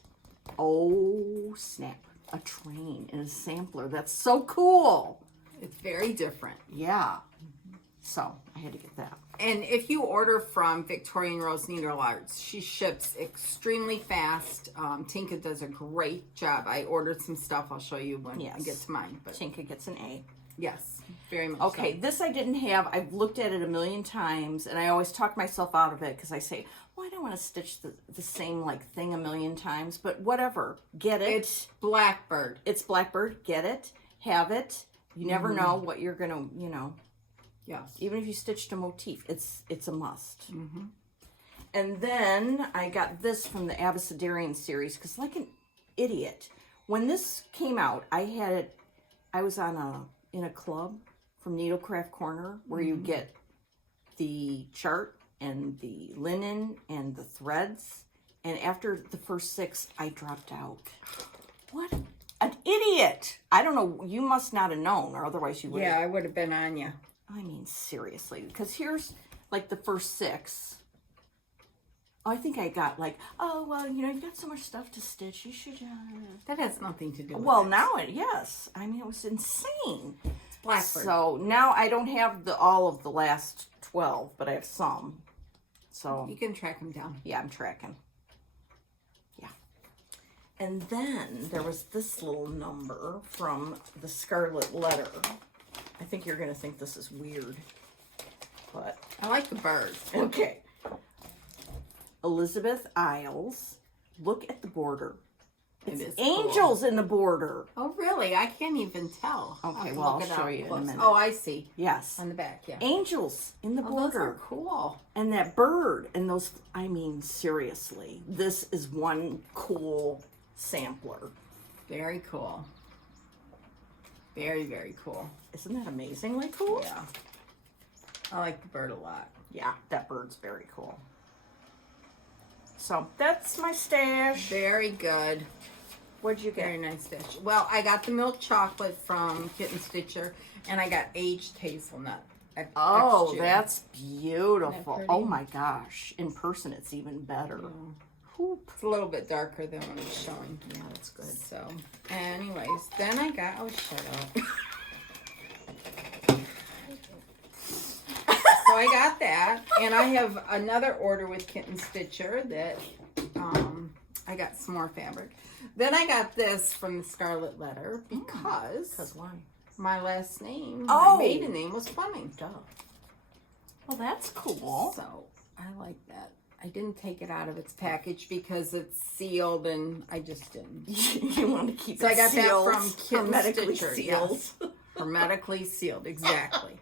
Oh, snap. A train in a sampler. That's so cool. It's very different. Yeah. So I had to get that. And if you order from Victorian Rose Needle Arts, she ships extremely fast. Tinka does a great job. I ordered some stuff. I'll show you when I get to mine. But Tinka gets an A. Yes, very much. Okay, so. This I didn't have. I've looked at it a million times, and I always talk myself out of it because I say, well, I don't want to stitch the same thing a million times, but whatever. Get it. It's Blackbird. It's Blackbird. Get it. Have it. You never know what you're going to, Yes. Even if you stitched a motif, it's a must. And then I got this from the Abecedarian series because like an idiot, when this came out, I was in a club from Needlecraft Corner where you get the chart and the linen and the threads. And after the first 6, I dropped out. What an idiot. I don't know. You must not have known, or otherwise you would. Yeah, I would have been on you. I mean, seriously. Because here's the first 6. I think I got oh, well, you've got so much stuff to stitch. You should... That has nothing to do with Well, it. now yes. I mean, it was insane. It's Blackbird. So now I don't have all of the last 12, but I have some. So you can track them down. Yeah, I'm tracking. Yeah. And then there was this little number from the Scarlet Letter. I think you're going to think this is weird, but... I like the bird. Okay. Elizabeth Isles, look at the border. It's angels in the border. Oh, really? I can't even tell. Okay, well, I'll show you in a minute. Oh, I see. Yes. On the back, yeah. Angels in the border. Those are cool. And that bird and those, I mean, seriously, this is one cool sampler. Very cool. Very, very cool. Isn't that amazingly cool? Yeah. I like the bird a lot. Yeah, that bird's very cool. So that's my stash. Very good. What'd you get? Very nice stash. Well, I got the milk chocolate from Kitten Stitcher, and I got aged hazelnut. Oh, extra. that's beautiful. Isn't that Oh pretty? my gosh. In person, it's even better. Whoop. It's a little bit darker than when it's showing. Yeah, that's good. So, anyways, then I got, oh, shut up. So I got that, and I have another order with Kitten Stitcher that I got some more fabric. Then I got this from the Scarlet Letter because why? my last name, Oh. my maiden name was Fleming. Duh. Well, that's cool. So I like that. I didn't take it out of its package because it's sealed, and I just didn't. You want to keep So it I got sealed, that from Kitten hermetically Stitcher. sealed. Yes. Hermetically sealed, exactly.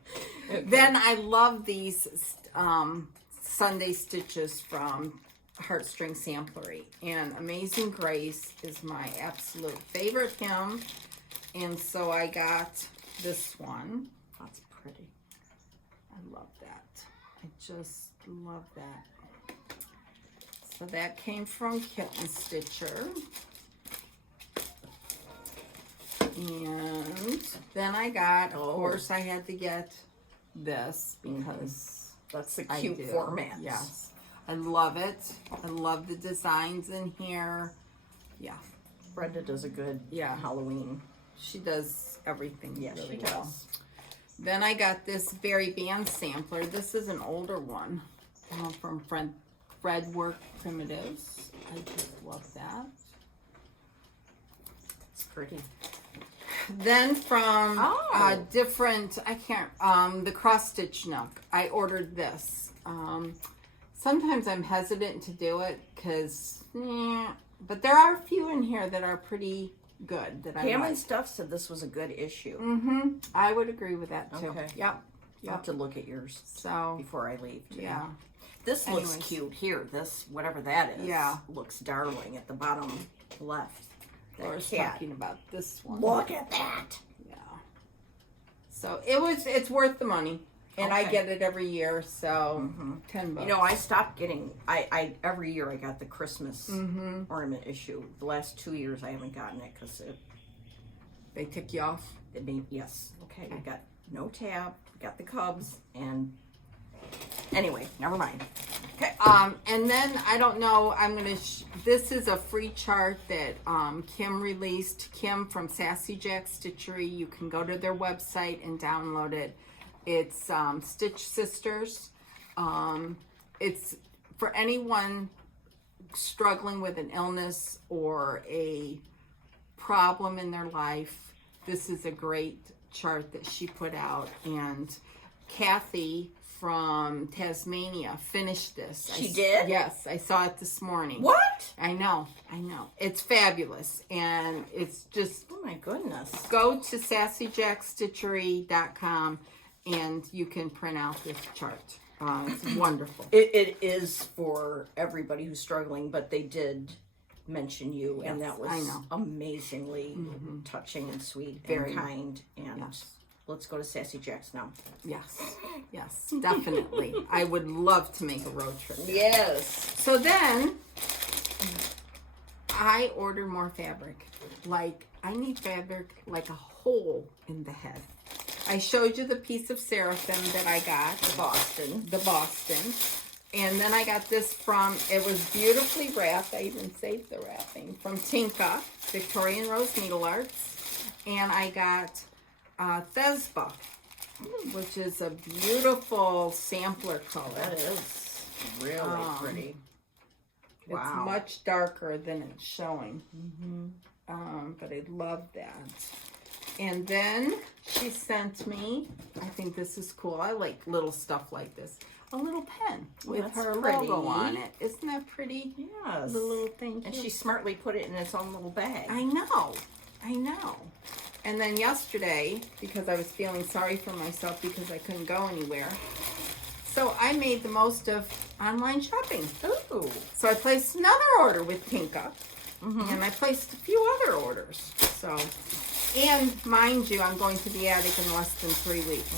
Then I love these Sunday stitches from Heartstring Samplery, and Amazing Grace is my absolute favorite hymn, and so I got this one. That's pretty. I love that. I just love that. So that came from Kitten Stitcher. And then I got, of course, I had to get this because That's a I cute do. format. Yes. I love it. I love the designs in here. Yeah. Brenda does a good Halloween. She does everything really she well. does. Then I got this Berry Band sampler. This is an older one from Fred Work Primitives. I just love that. It's pretty. Then from different, the cross stitch nook, I ordered this. Sometimes I'm hesitant to do it because, but there are a few in here that are pretty good that I Pam like. and Stuff said this was a good issue. Mm-hmm. I would agree with that too. Okay. Yep. I'll have to look at yours So, before I leave. Too. yeah. This looks Anyways. cute here. This, whatever that is, Yeah. looks darling at the bottom left. That Laura's cat. talking about this one. Look at that. Yeah. So it's worth the money. And I Okay. get it every year, so $10. You know, I stopped getting. I every year I got the Christmas ornament issue. The last 2 years I haven't gotten it because They tick you off. it made okay. I got no tab. Got the Cubs and anyway, never mind. Okay. And then I don't know. I'm gonna. This is a free chart that Kim released. Kim from Sassy Jack Stitchery. You can go to their website and download it. It's Stitch Sisters. It's for anyone struggling with an illness or a problem in their life. This is a great chart that she put out, and Kathy from Tasmania finished this. She did? Yes, I saw it this morning. What? I know. It's fabulous, and it's just Oh my goodness. go to sassyjackstitchery.com and you can print out this chart. It's wonderful. It is for everybody who's struggling, but they did mention you, and Yes, that was I know. amazingly touching and sweet Very. and kind. And Yes. let's go to Sassy Jack's now. Yes, definitely. I would love to make a road trip. Yes. So then I ordered more fabric. Like, I need fabric like a hole in the head. I showed you the piece of seraphim that I got, the Boston. And then I got this it was beautifully wrapped. I even saved the wrapping, from Tinka, Victorian Rose Needle Arts. And I got Thesba, which is a beautiful sampler color. That is really pretty. It's Wow. much darker than it's showing. But I love that. And then she sent me, I think this is cool. I like little stuff like this. A little pen with her logo on it. Isn't that pretty? Yes. The little thing. And she smartly put it in its own little bag. I know. And then yesterday, because I was feeling sorry for myself because I couldn't go anywhere, so I made the most of online shopping. Ooh. So I placed another order with Pinka, and I placed a few other orders. So, and mind you, I'm going to the attic in less than 3 weeks.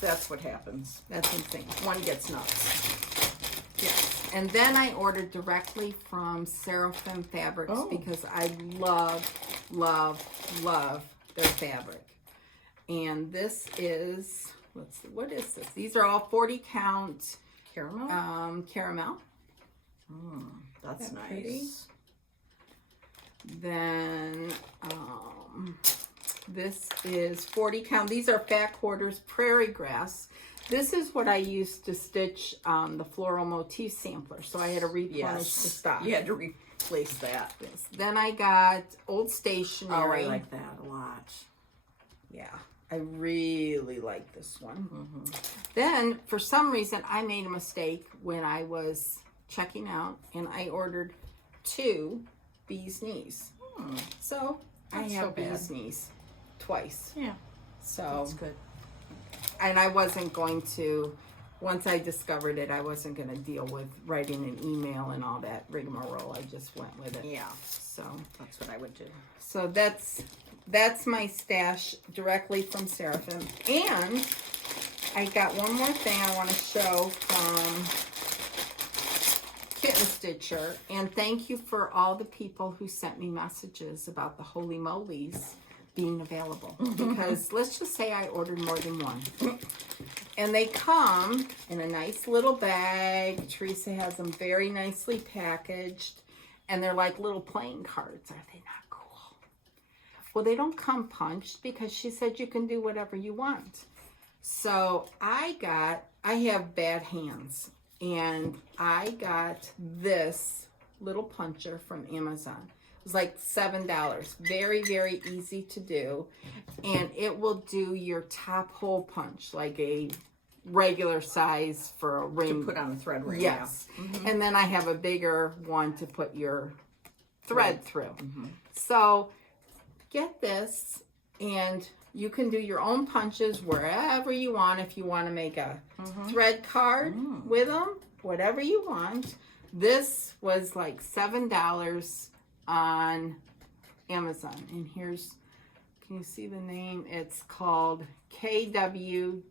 That's what happens. That's insane. One gets nuts. Yes. And then I ordered directly from Seraphim Fabrics because I love their fabric. And this is, let's see, what is this? These are all 40 count caramel. That's nice. Pretty? Then this is 40 count. These are fat quarters prairie grass. This is what I used to stitch the floral motif sampler. So I had to replenish the stock. You had to replace that. Yes. Then I got old stationery. Oh, I like that a lot. Yeah, I really like this one. Then, for some reason, I made a mistake when I was checking out, and I ordered 2 bee's knees. So I have bee's knees twice. Yeah. So that's good. And I wasn't going to, once I discovered it, I wasn't going to deal with writing an email and all that rigmarole. I just went with it. Yeah. So that's what I would do. So that's my stash directly from Seraphim. And I got one more thing I want to show from Kitten Stitcher. And thank you for all the people who sent me messages about the Holy Molies being available. Because let's just say I ordered more than one. And they come in a nice little bag. Teresa has them very nicely packaged. And they're like little playing cards. Are they not cool? Well, they don't come punched because she said you can do whatever you want. So I have bad hands. And I got this little puncher from Amazon. It was like $7. Very, very easy to do. And it will do your top hole punch, like a regular size for a ring. To put on a thread ring. Yes. Yeah. And then I have a bigger one to put your thread through. So get this, and you can do your own punches wherever you want. If you want to make a thread card with them, whatever you want. This was like $7 on Amazon. And here's, can you see the name? It's called KW-TRIO.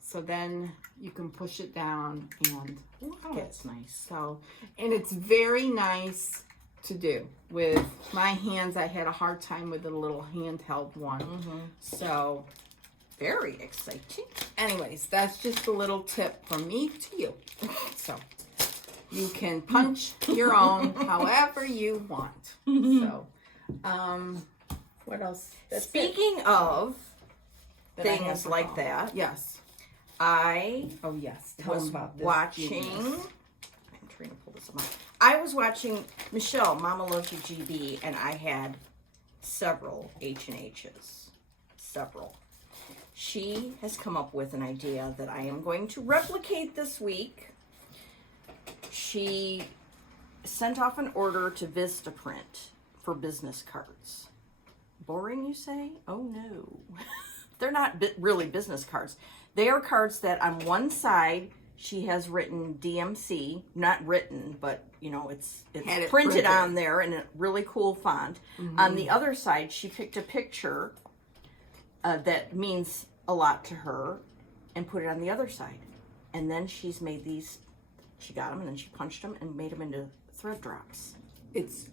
So then you can push it down and that's nice. So, and it's very nice to do. With my hands, I had a hard time with the little handheld one. So, very exciting. Anyways, that's just a little tip from me to you. So, you can punch your own however you want. So, what else? Speaking of things like that. Yes. Tell was about this watching. I'm trying to pull this up. I was watching Michelle, Mama Loves You GB, and I had several H&H's. Several. She has come up with an idea that I am going to replicate this week. She sent off an order to Vistaprint for business cards. Boring, you say? Oh, no. They're not really business cards. They are cards that on one side she has written DMC, not written, but you know it's printed on there in a really cool font. On the other side, she picked a picture that means a lot to her and put it on the other side. And then she's made these. She got them and then she punched them and made them into thread drops. It's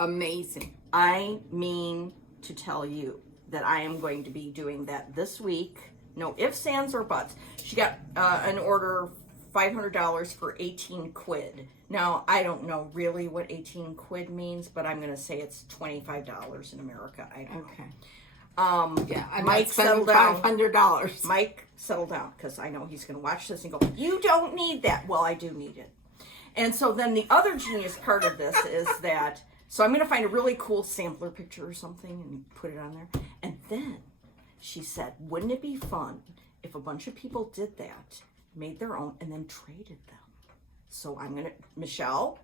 amazing. I mean to tell you that I am going to be doing that this week. No ifs, ands, or buts. She got an order, $500 for 18 quid. Now, I don't know really what 18 quid means, but I'm going to say it's $25 in America. I don't know. Yeah, I Mike settled down. $500. Mike, settle down, because I know he's going to watch this and go, you don't need that. Well, I do need it. And so then the other genius part of this is that So I'm going to find a really cool sampler picture or something and put it on there. And then she said, wouldn't it be fun if a bunch of people did that, made their own, and then traded them? So I'm going to, Michelle,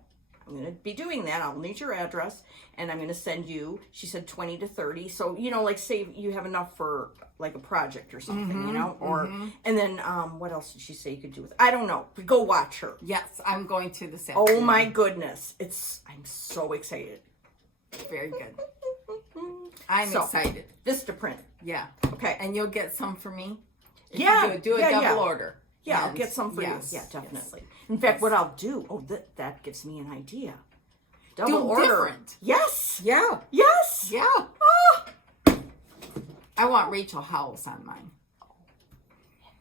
I'm going to be doing that. I'll need your address, and I'm going to send you, she said 20 to 30. So, you know, like say you have enough for like a project or something, you know, or, and then what else did she say you could do with, I don't know. Go watch her. Yes, I'm going to this afternoon. Oh my goodness. I'm so excited. Very good. I'm excited. Vistaprint. Yeah. Okay. And you'll get some for me? Do a double order. Yeah, I'll get some for you. Yeah, definitely. In fact, what I'll do, that gives me an idea. Double order. Different. Yes. Yeah. Yes. Yeah. I want Rachel Howells on mine.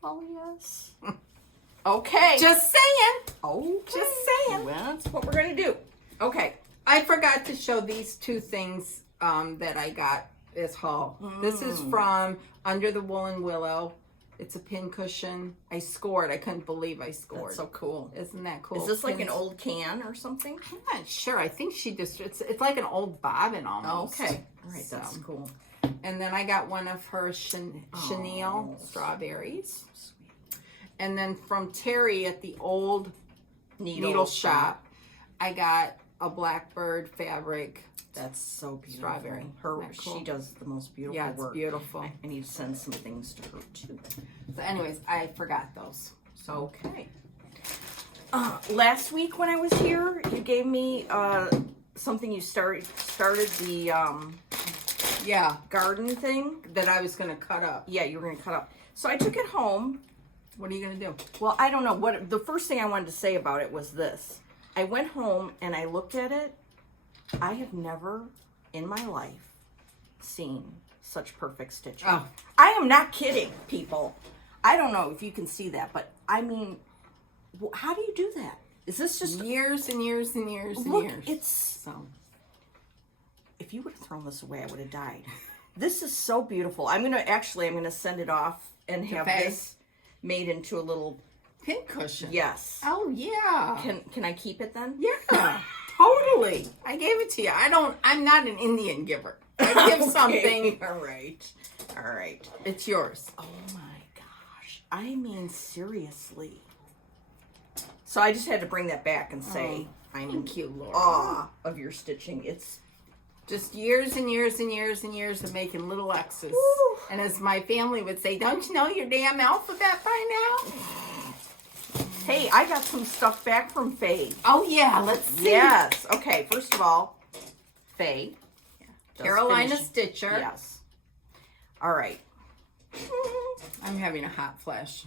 Oh, yes. Okay. Just saying. Oh, just saying. Well, that's what we're going to do. Okay. I forgot to show these two things that I got this haul. This is from Under the Woolen Willow. It's a pin cushion. I scored. I couldn't believe I scored. That's so cool. Isn't that cool? Is this like an old can or something? I'm not sure. I think she just, it's like an old bobbin almost. Oh, okay. All right, that's cool. And then I got one of her chenille strawberries. Sweet. And then from Terry at the old needle shop, I got a blackbird fabric. That's so beautiful. Strawberry. Cool? She does the most beautiful work. Yeah, it's beautiful. I need to send some things to her too. So anyways, I forgot those. So okay. Last week when I was here, you gave me something you started the garden thing that I was going to cut up. Yeah, you were going to cut up. So I took it home. What are you going to do? Well, I don't know. The first thing I wanted to say about it was this. I went home and I looked at it. I have never in my life seen such perfect stitching. Oh. I am not kidding, people. I don't know if you can see that, but I mean, how do you do that? Is this just years and years and years and years? It's so. If you would have thrown this away, I would have died. This is so beautiful. I'm gonna send it off and have this made into a little pin cushion. Yes. Oh yeah. Can I keep it then? Yeah. Totally. I gave it to you. I'm not an Indian giver. I give something. All right. All right. It's yours. Oh my gosh. I mean, seriously. So I just had to bring that back and say, I'm in awe of your stitching. It's just years and years and years and years of making little X's. Woo. And as my family would say, don't you know your damn alphabet by now? Hey, I got some stuff back from Faye. Oh, yeah. Let's see. Yes. Okay, first of all, Faye. Carolina Stitcher. Yes. All right. I'm having a hot flash.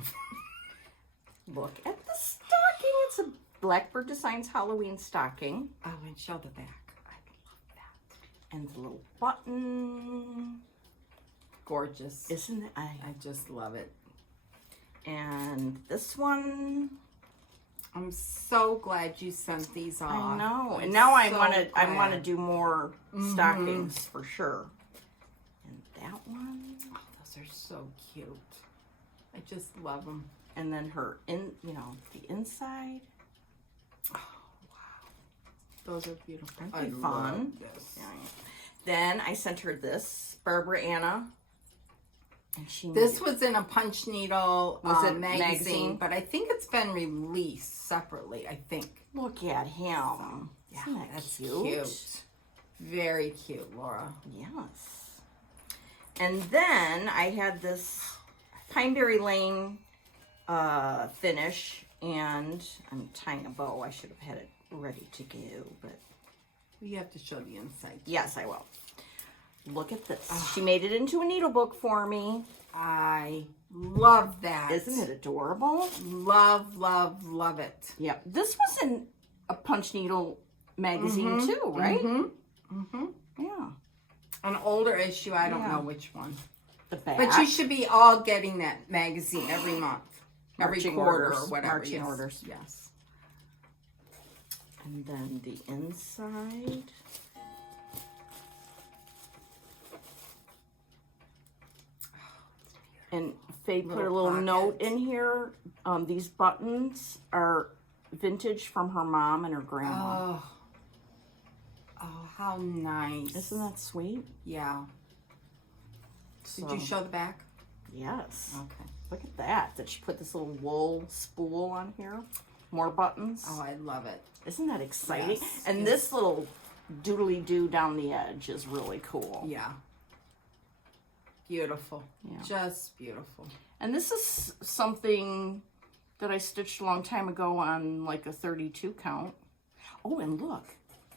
Look at the stocking. It's a Blackbird Designs Halloween stocking. Oh, and show the back. I love that. And the little button. Gorgeous. Isn't it? I just love it. And this one, I'm so glad you sent these off. I know. And now I want to do more stockings for sure. And that one, oh, those are so cute. I just love them. And then the inside. Oh, wow. Those are beautiful. That'd be fun. This. Yeah. Then I sent her this Barbara Anna. And this was in a punch needle magazine, but I think it's been released separately, I think. Look at him. Yeah, Isn't that that's cute? Very cute, Laura. Yes. And then I had this Pineberry Lane finish, and I'm tying a bow. I should have had it ready to go, but you have to show the inside. Yes, I will. Look at this. She made it into a needle book for me. I love that. Isn't it adorable? Love, love, love it. Yep. This was in a punch needle magazine too, right? Yeah. An older issue. I don't know which one. The back. But you should be all getting that magazine every month. Marching every quarter orders, or whatever. Marching orders. Yes. And then the inside. And Faye put a little note in here. These buttons are vintage from her mom and her grandma. Oh, How nice. Isn't that sweet? Yeah. So, Did you show the back? Yes. Okay. Look at that. Did she put this little wool spool on here? More buttons. Oh, I love it. Isn't that exciting? Yes. And this little doodly-doo down the edge is really cool. Yeah. Beautiful. Yeah. Just beautiful. And this is something that I stitched a long time ago on like a 32 count. Oh, and look.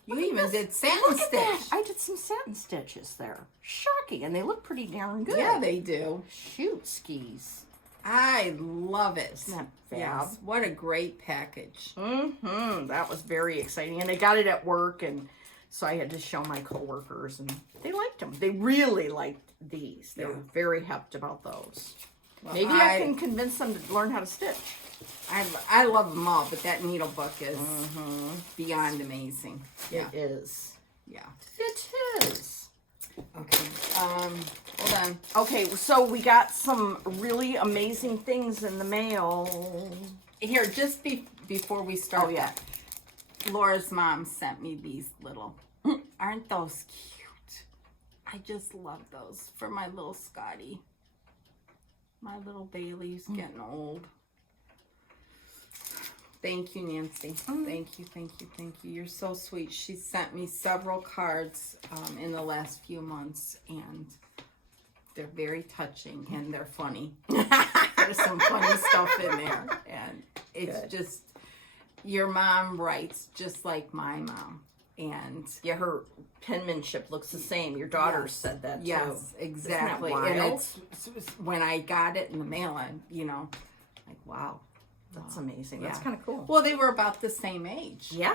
You even did satin Look at stitch. that. I did some satin stitches there. Shocking. And they look pretty darn good. Yeah, they do. Shoot skis. I love it. Isn't that fab? Yes. What a great package. Mm-hmm. That was very exciting. And I got it at work, and so I had to show my coworkers, and they liked them. They really liked these. They were very hyped about those. Well, maybe I can convince them to learn how to stitch. I love them all, but that needle book is beyond amazing. Yeah. It is. Yeah. It is. Okay. Hold on. Okay, so we got some really amazing things in the mail. Here, just before we start. Oh, yeah. Laura's mom sent me these little. Aren't those cute? I just love those for my little Scotty. My little Bailey's getting old. Thank you, Nancy. Thank you, thank you, thank you. You're so sweet. She sent me several cards in the last few months, and they're very touching, and they're funny. There's some funny stuff in there, and it's just, your mom writes just like my mom. And yeah, her penmanship looks the same. Your daughter said that too. Yes, exactly. Isn't that and wild? it's when I got it in the mail, and like wow. That's amazing. That's kind of cool. Well, they were about the same age. Yeah.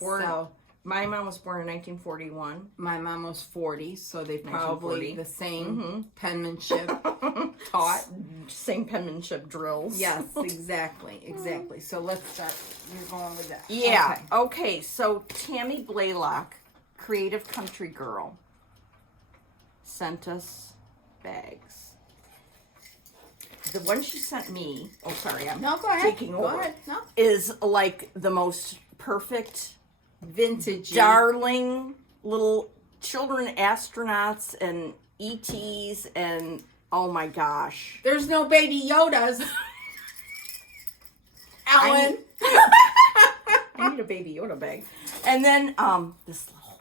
So my mom was born in 1941. my mom was 40, so they probably 1940. the same penmanship taught. Same penmanship drills. Yes, exactly. So let's start. You're going with that. Yeah. Okay. So Tammy Blaylock, Creative Country Girl, sent us bags. The one she sent me, oh sorry, I'm No, go ahead. taking Go over, ahead. No. is like the most perfect, Vintage. darling little children astronauts and ETs, and oh my gosh. There's no baby Yodas. Alan. I need a baby Yoda bag. And then this little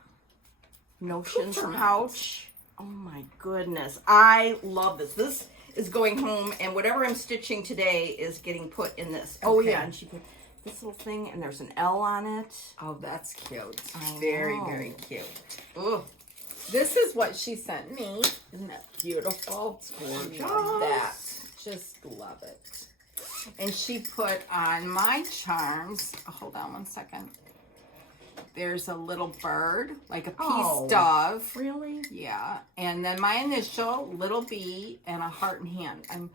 Notions from Ouch. Oh my goodness. I love this. This is going home, and whatever I'm stitching today is getting put in this. Oh yeah, and she put this little thing, and there's an L on it. Oh, that's cute. I Very, know. very cute. Ugh. This is what she sent me. Isn't that beautiful? Love that. Just love it. And she put on my charms. Oh, hold on one second. There's a little bird, like a peace dove. Really? Yeah. And then my initial, little bee, and a heart and hand. I'm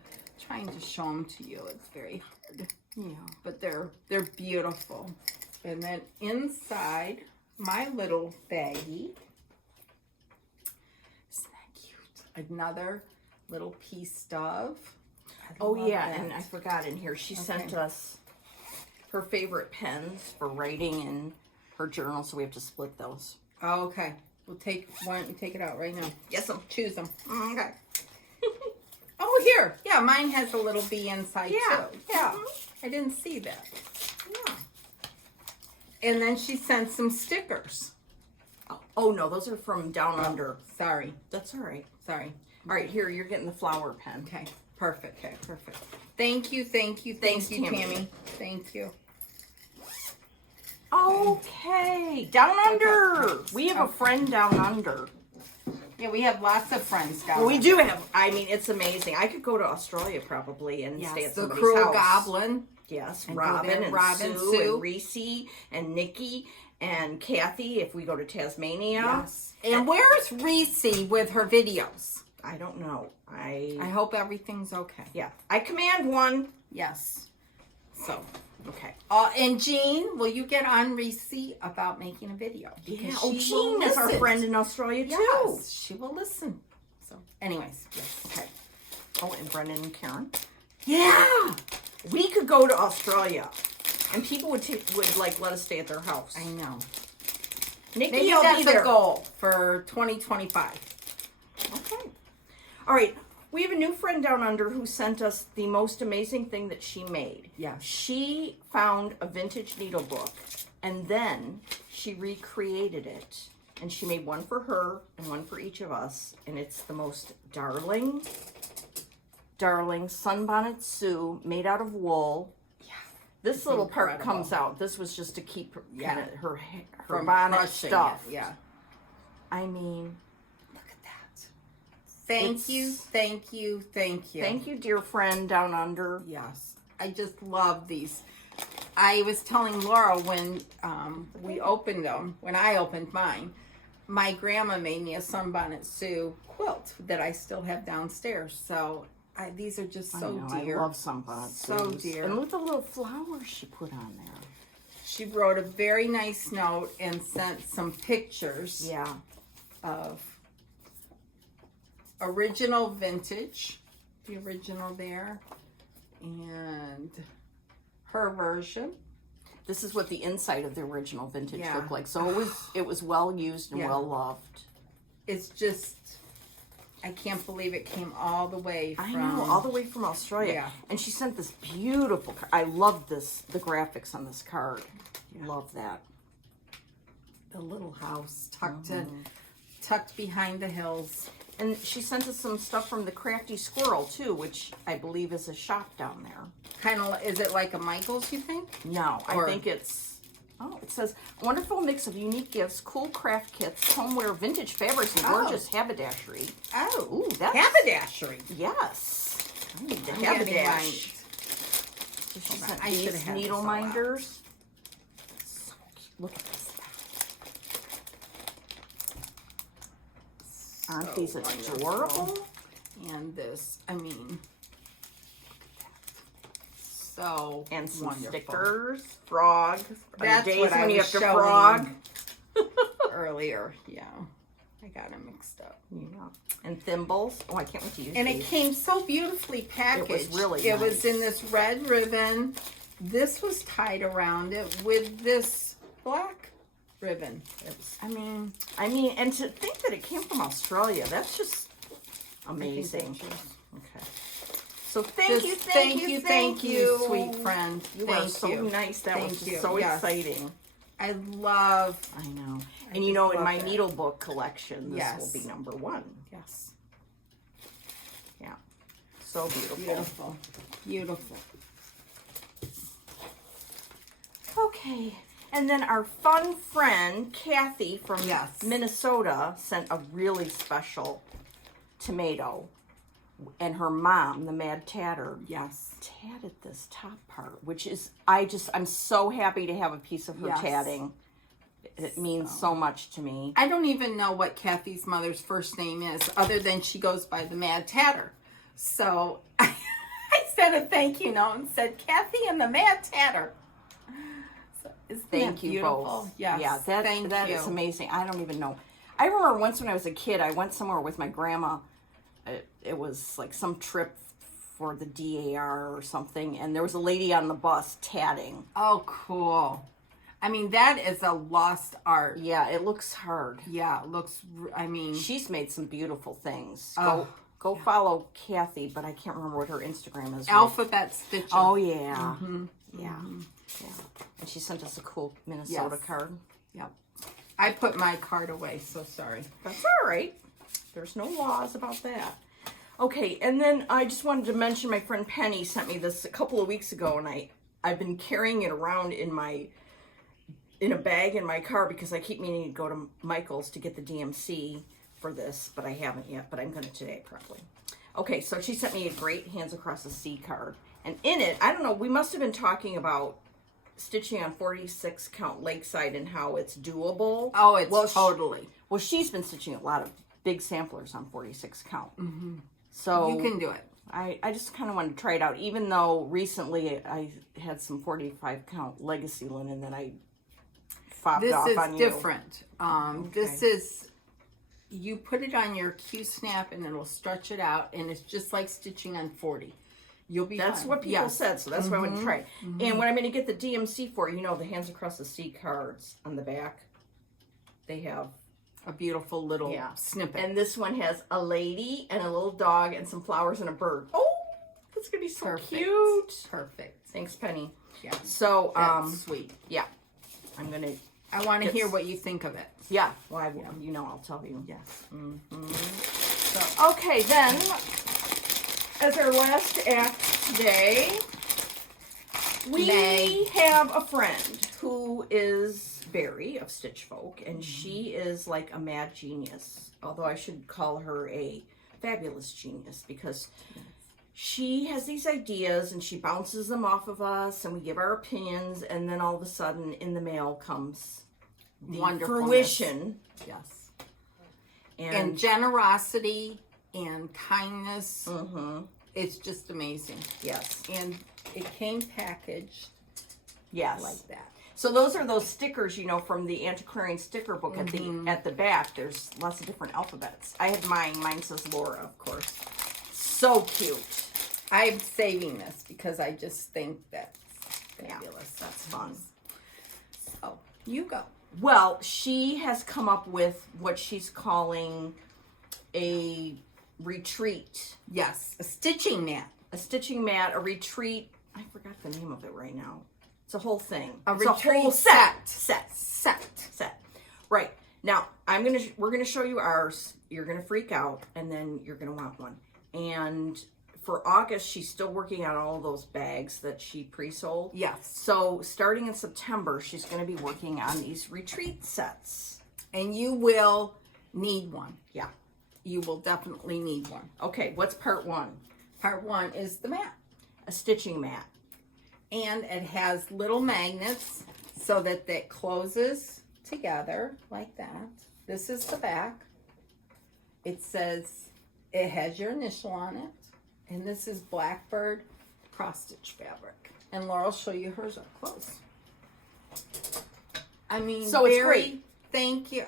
trying to show them to you. It's very hard. Yeah. But they're beautiful. And then inside my little baggie. Isn't that cute? Another little peace dove. Oh yeah, that. and I forgot in here, she sent us her favorite pens for writing in her journal, so we have to split those. Oh, okay. We'll why don't you take it out right now? Yes, Choose them. okay. Oh, here. Yeah, mine has a little bee inside Yeah. too. Yeah. I didn't see that. Yeah. And then she sent some stickers. Oh no, those are from Down Under. Sorry. That's all right. Sorry. All right, here, you're getting the flower pen. Okay. Perfect. Okay, perfect. Thank you, thank you, Thanks, thank you, Tammy. Tammy. Thank you. Okay, Down Under. We have a friend Down Under. Yeah, we have lots of friends down Well, we there. do have. I mean, it's amazing. I could go to Australia probably and stay at the somebody's Cruel house. Goblin. Yes, And go Robin there, and Robin, Sue, Sue. and Reese and Nikki and Kathy if we go to Tasmania. Yes. And where's Reese with her videos? I don't know. I hope everything's okay. Yeah. I command one. Yes. So, Okay. and Jean, will you get on Reese about making a video? Yeah. Because Oh, she will Jean is our listen. friend in Australia too. Yes, she will listen. So, anyways, yes. Okay. Oh, and Brendan and Karen. Yeah. We could go to Australia, and people would like let us stay at their house. I know. Nikki, Maybe I'll that's be there. a goal for 2025. Okay. All right. We have a new friend down under who sent us the most amazing thing that she made. Yes. She found a vintage needle book and then she recreated it. And she made one for her and one for each of us. And it's the most darling Sunbonnet Sue made out of wool. Yeah. This little part comes out. This was just to keep kind of her From bonnet stuff. It. Yeah. I mean, Thank you. Thank you, dear friend down under. Yes. I just love these. I was telling Laura when we opened them, when I opened mine, my grandma made me a Sunbonnet Sue quilt that I still have downstairs. So these are just so dear. I love Sunbonnet Sues. So dear. And look at the little flowers she put on there. She wrote a very nice note and sent some pictures of original vintage, the original there, and her version. This is what the inside of the original vintage looked like. So it was well used and well loved. It's just, I can't believe it came all the way from... I know, all the way from Australia. Yeah. And she sent this beautiful card. I love this, the graphics on this card. Love that. The little house tucked behind the hills. And she sent us some stuff from the Crafty Squirrel, too, which I believe is a shop down there. Kind of, is it like a Michael's, you think? No, I think it's, it says, a wonderful mix of unique gifts, cool craft kits, homeware, vintage fabrics, and gorgeous haberdashery. Oh, ooh, that's... haberdashery. Yes. I need the I'm haberdash. So she sent these needle minders. So cute. Look at this. Aren't these adorable? And this, I mean, so and some wonderful. Stickers, frogs. That's days what I when you was have to showing frog earlier. Yeah, I got them mixed up. Yeah, and thimbles. Oh, I can't wait to use And these. it came so beautifully packaged. It was really It nice. was in this red ribbon. This was tied around it with this black ribbon. I mean, and to think that it came from Australia, that's just amazing. Okay. So thank you, sweet friend. You are so nice. That was just so exciting. I know. And you know, in my needle book collection, this will be number 1. Yes. Yeah. So beautiful. Beautiful. Beautiful. Okay. And then our fun friend, Kathy from Minnesota, sent a really special tomato. And her mom, the Mad Tatter, tatted this top part, which is, I'm so happy to have a piece of her tatting. It means so much to me. I don't even know what Kathy's mother's first name is, other than she goes by the Mad Tatter. So I sent a thank you note and said, Kathy and the Mad Tatter. Thank you both. Yes. Yeah, that is amazing. I don't even know. I remember once when I was a kid, I went somewhere with my grandma. It was like some trip for the DAR or something, and there was a lady on the bus tatting. Oh, cool. I mean, that is a lost art. Yeah, it looks hard. Yeah, it looks, she's made some beautiful things. Go follow Kathy, but I can't remember what her Instagram is. Alphabet Stitches. Oh, yeah. Mm-hmm. Yeah. Yeah. And she sent us a cool Minnesota card. Yep. I put my card away, so sorry. That's all right. There's no laws about that. Okay, and then I just wanted to mention my friend Penny sent me this a couple of weeks ago, and I've been carrying it around in a bag in my car because I keep meaning to go to Michael's to get the DMC for this, but I haven't yet, but I'm going to today probably. Okay, so she sent me a great Hands Across the Sea card, and in it, I don't know, we must have been talking about stitching on 46 count Lakeside and how it's doable. Oh, it's totally. She's been stitching a lot of big samplers on 46 count. Mm-hmm. So you can do it. I just kind of wanted to try it out, even though recently I had some 45 count legacy linen that I fobbed off on you. This is different. This is, you put it on your Q-snap and it'll stretch it out, and it's just like stitching on 40. You'll be That's fine. what people said, so that's why I went to try it. And what I'm going to get the DMC for, the Hands Across the Sea cards on the back, they have a beautiful little snippet. And this one has a lady and a little dog and some flowers and a bird. Oh, that's gonna be so cute. Perfect. Thanks, Penny. Yeah. So that's sweet. Yeah, I'm gonna. I want to hear what you think of it. Yeah. Well, I will. You know, I'll tell you. Yes. So okay, then, as our last act today, we have a friend who is Barry of Stitch Folk, and she is like a mad genius. Although I should call her a fabulous genius, because she has these ideas and she bounces them off of us, and we give our opinions, and then all of a sudden in the mail comes the fruition. Yes. And generosity and kindness. It's just amazing. Yes. And it came packaged like that. So those are those stickers, you know, from the antiquarian sticker book at the back. There's lots of different alphabets. I have mine. Mine says Laura, of course. So cute. I'm saving this because I just think that's fabulous. Yeah, that's fun. So you go. Well, she has come up with what she's calling a retreat. Yes, a stitching mat. A stitching mat, a retreat. I forgot the name of it right now. It's a whole thing. It's retreat a whole set. Right. Now, we're gonna show you ours. You're gonna freak out, and then you're gonna want one. And for August, she's still working on all those bags that she pre-sold. Yes. So starting in September, she's gonna be working on these retreat sets. And you will need one. Yeah. You will definitely need one. Okay, what's part one? Part one is the mat. A stitching mat. And it has little magnets so that it closes together like that. This is the back. It says, it has your initial on it. And this is Blackbird cross stitch fabric. And Laura will show you hers up close. I mean, so it's great. Thank you.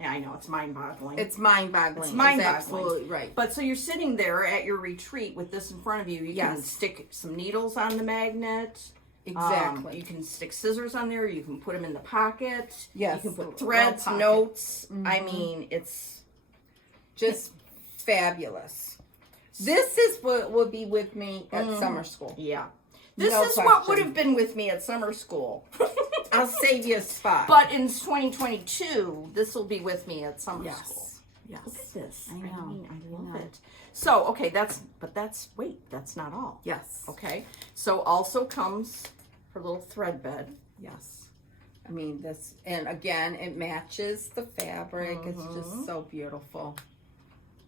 Yeah, I know, it's mind-boggling. It's mind-boggling. It's mind-boggling. Absolutely right. But so you're sitting there at your retreat with this in front of you. You can stick some needles on the magnet. Exactly. You can stick scissors on there. You can put them in the pocket. Yes. You can put threads, notes. I mean, it's just fabulous. This is what will be with me at summer school. Yeah. This is what would have been with me at summer school. I'll save you a spot. But in 2022, this will be with me at summer school. Yes. Look at this. I know. I love it. So, okay, that's not all. Yes. Okay. So also comes her little thread bed. Yes. I mean, this, and again, it matches the fabric. It's just so beautiful.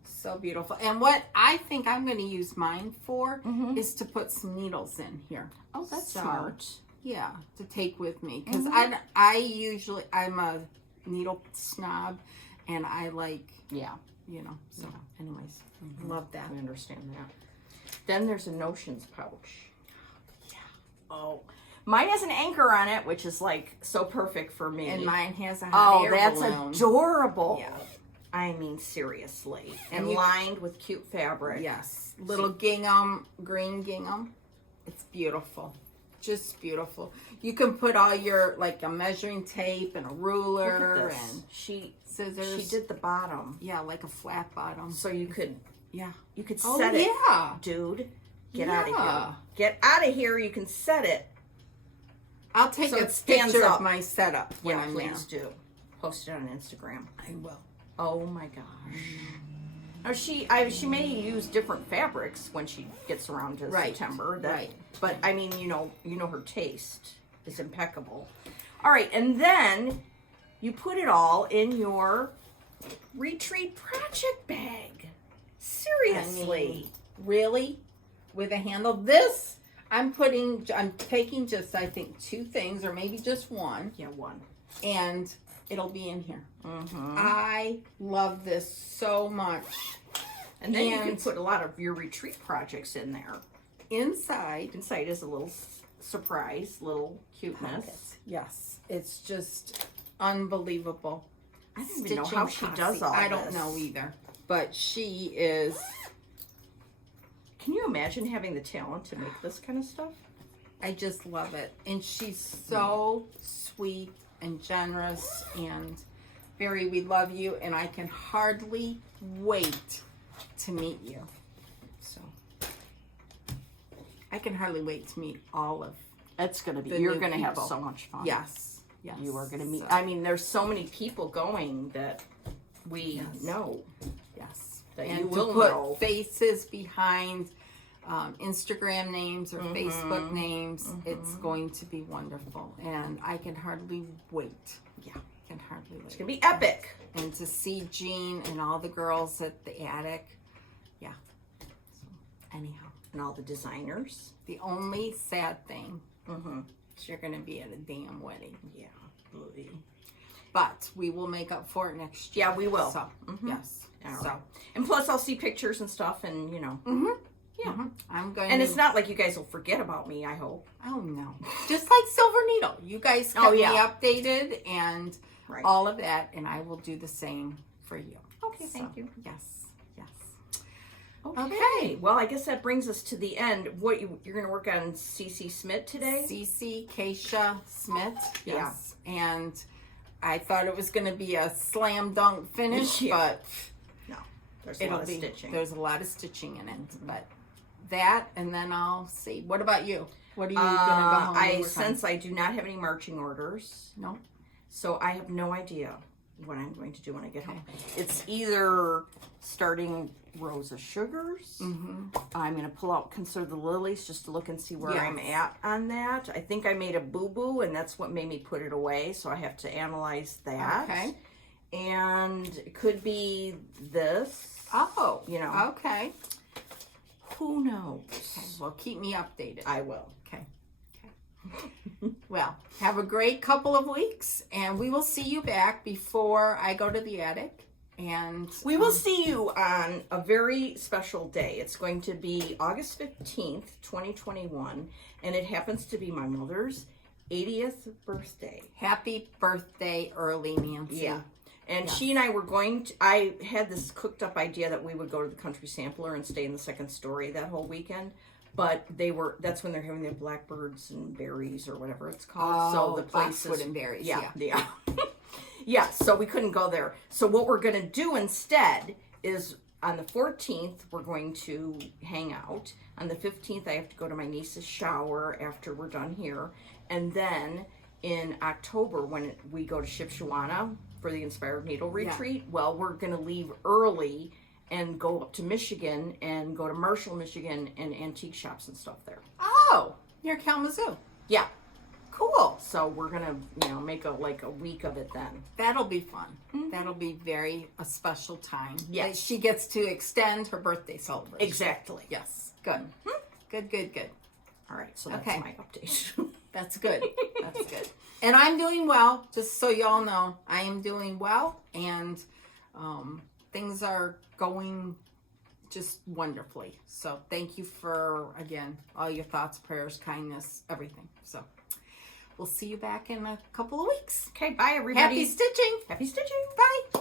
So beautiful. And what I think I'm going to use mine for is to put some needles in here. Oh, that's smart. Yeah, to take with me. Because I'm a needle snob, and I like, so anyways, love that. I understand that. Then there's a notions pouch. Yeah. Oh, mine has an anchor on it, which is like so perfect for me. And mine has a hot air balloon. That's adorable. Yeah. I mean, seriously. And lined with cute fabric. Yes. Little gingham, green gingham. It's beautiful. Just beautiful. You can put all your, like, a measuring tape and a ruler and scissors. She did the bottom. Yeah, like a flat bottom. So you could, you could set it. Yeah. Dude, get out of here. Get out of here. You can set it. I'll take a picture of my setup when I'm there. Please do. Post it on Instagram. I will. Oh my gosh. Now she may use different fabrics when she gets around to September. But I mean, you know her taste is impeccable. All right, and then you put it all in your retreat project bag. Seriously. I mean, really? With a handle? This I'm taking just, I think, 2 things or maybe just one. Yeah, one. And it'll be in here. I love this so much. And then you can put a lot of your retreat projects in there. Inside is a little surprise, little cuteness. Pocket. Yes. It's just unbelievable. I don't even know how she does all this. I don't know either. But she is... Can you imagine having the talent to make this kind of stuff? I just love it. And she's so sweet and generous, and Very, we love you, and I can hardly wait to meet you. So I can hardly wait to meet all of. It's going to be, the you're new going to have people. so much fun. Yes. Yes. You are going to meet, So, I mean, there's so many people going that we know. yes. That And you to will put know. faces behind Instagram names or Facebook names, it's going to be wonderful. And I can hardly wait. Yeah. Can hardly wait. It's going to be epic. And to see Jean and all the girls at the attic. Yeah. So, anyhow. And all the designers. The only sad thing is you're going to be at a damn wedding. Yeah. Bloody. But we will make up for it next year. Yeah, we will. So, yes. All So, right. And plus, I'll see pictures and stuff, and yeah. I'm going And to... it's not like you guys will forget about me, I hope. Oh, no. Just like Silver Needle. You guys kept me yeah. updated and Right. all of that, and I will do the same for you. Okay, thank you. Yes. Yes. Okay. Well, I guess that brings us to the end. What you're going to work on CC Smith today? CC Keisha Smith. Yeah. Yes. And I thought it was going to be a slam dunk finish, Yeah. but No. There's a lot of stitching. There's a lot of stitching in it, but that, and then I'll see. What about you? What are you going to go home and work since I do not have any marching orders, on? No. so I have no idea what I'm going to do when I get home. It's either starting rows of sugars. I'm going to pull out Consider the Lilies just to look and see where I'm at on that. I think I made a boo-boo, and that's what made me put it away, so I have to analyze that. Okay. And it could be this. Oh. You know. Okay. Who knows? Okay. Well, keep me updated. I will. Okay. Well, have a great couple of weeks, and we will see you back before I go to the attic. And we will see you on a very special day. It's going to be August 15th, 2021, and it happens to be my mother's 80th birthday. Happy birthday early, Nancy. Yeah. And she and I were going to, I had this cooked up idea that we would go to the Country Sampler and stay in the second story that whole weekend. But that's when they're having their blackbirds and berries or whatever it's called. So the place Blackfoot and berries. Yeah. Yeah, so we couldn't go there. So what we're going to do instead is on the 14th, we're going to hang out. On the 15th, I have to go to my niece's shower after we're done here. And then in October, when we go to Shipshewana for the Inspired Needle Retreat, well, we're going to leave early and go up to Michigan and go to Marshall, Michigan, and antique shops and stuff there. Oh, near Kalamazoo. Yeah. Cool. So we're going to, make a week of it then. That'll be fun. That'll be a special time. Yes. She gets to extend her birthday celebration. Exactly. Yes. Good. Good. All right, so that's my update. That's good. That's good. And I'm doing well, just so y'all know. I am doing well, and things are going just wonderfully. So thank you for, again, all your thoughts, prayers, kindness, everything. So we'll see you back in a couple of weeks. Okay, bye everybody. Happy stitching. Happy stitching. Bye.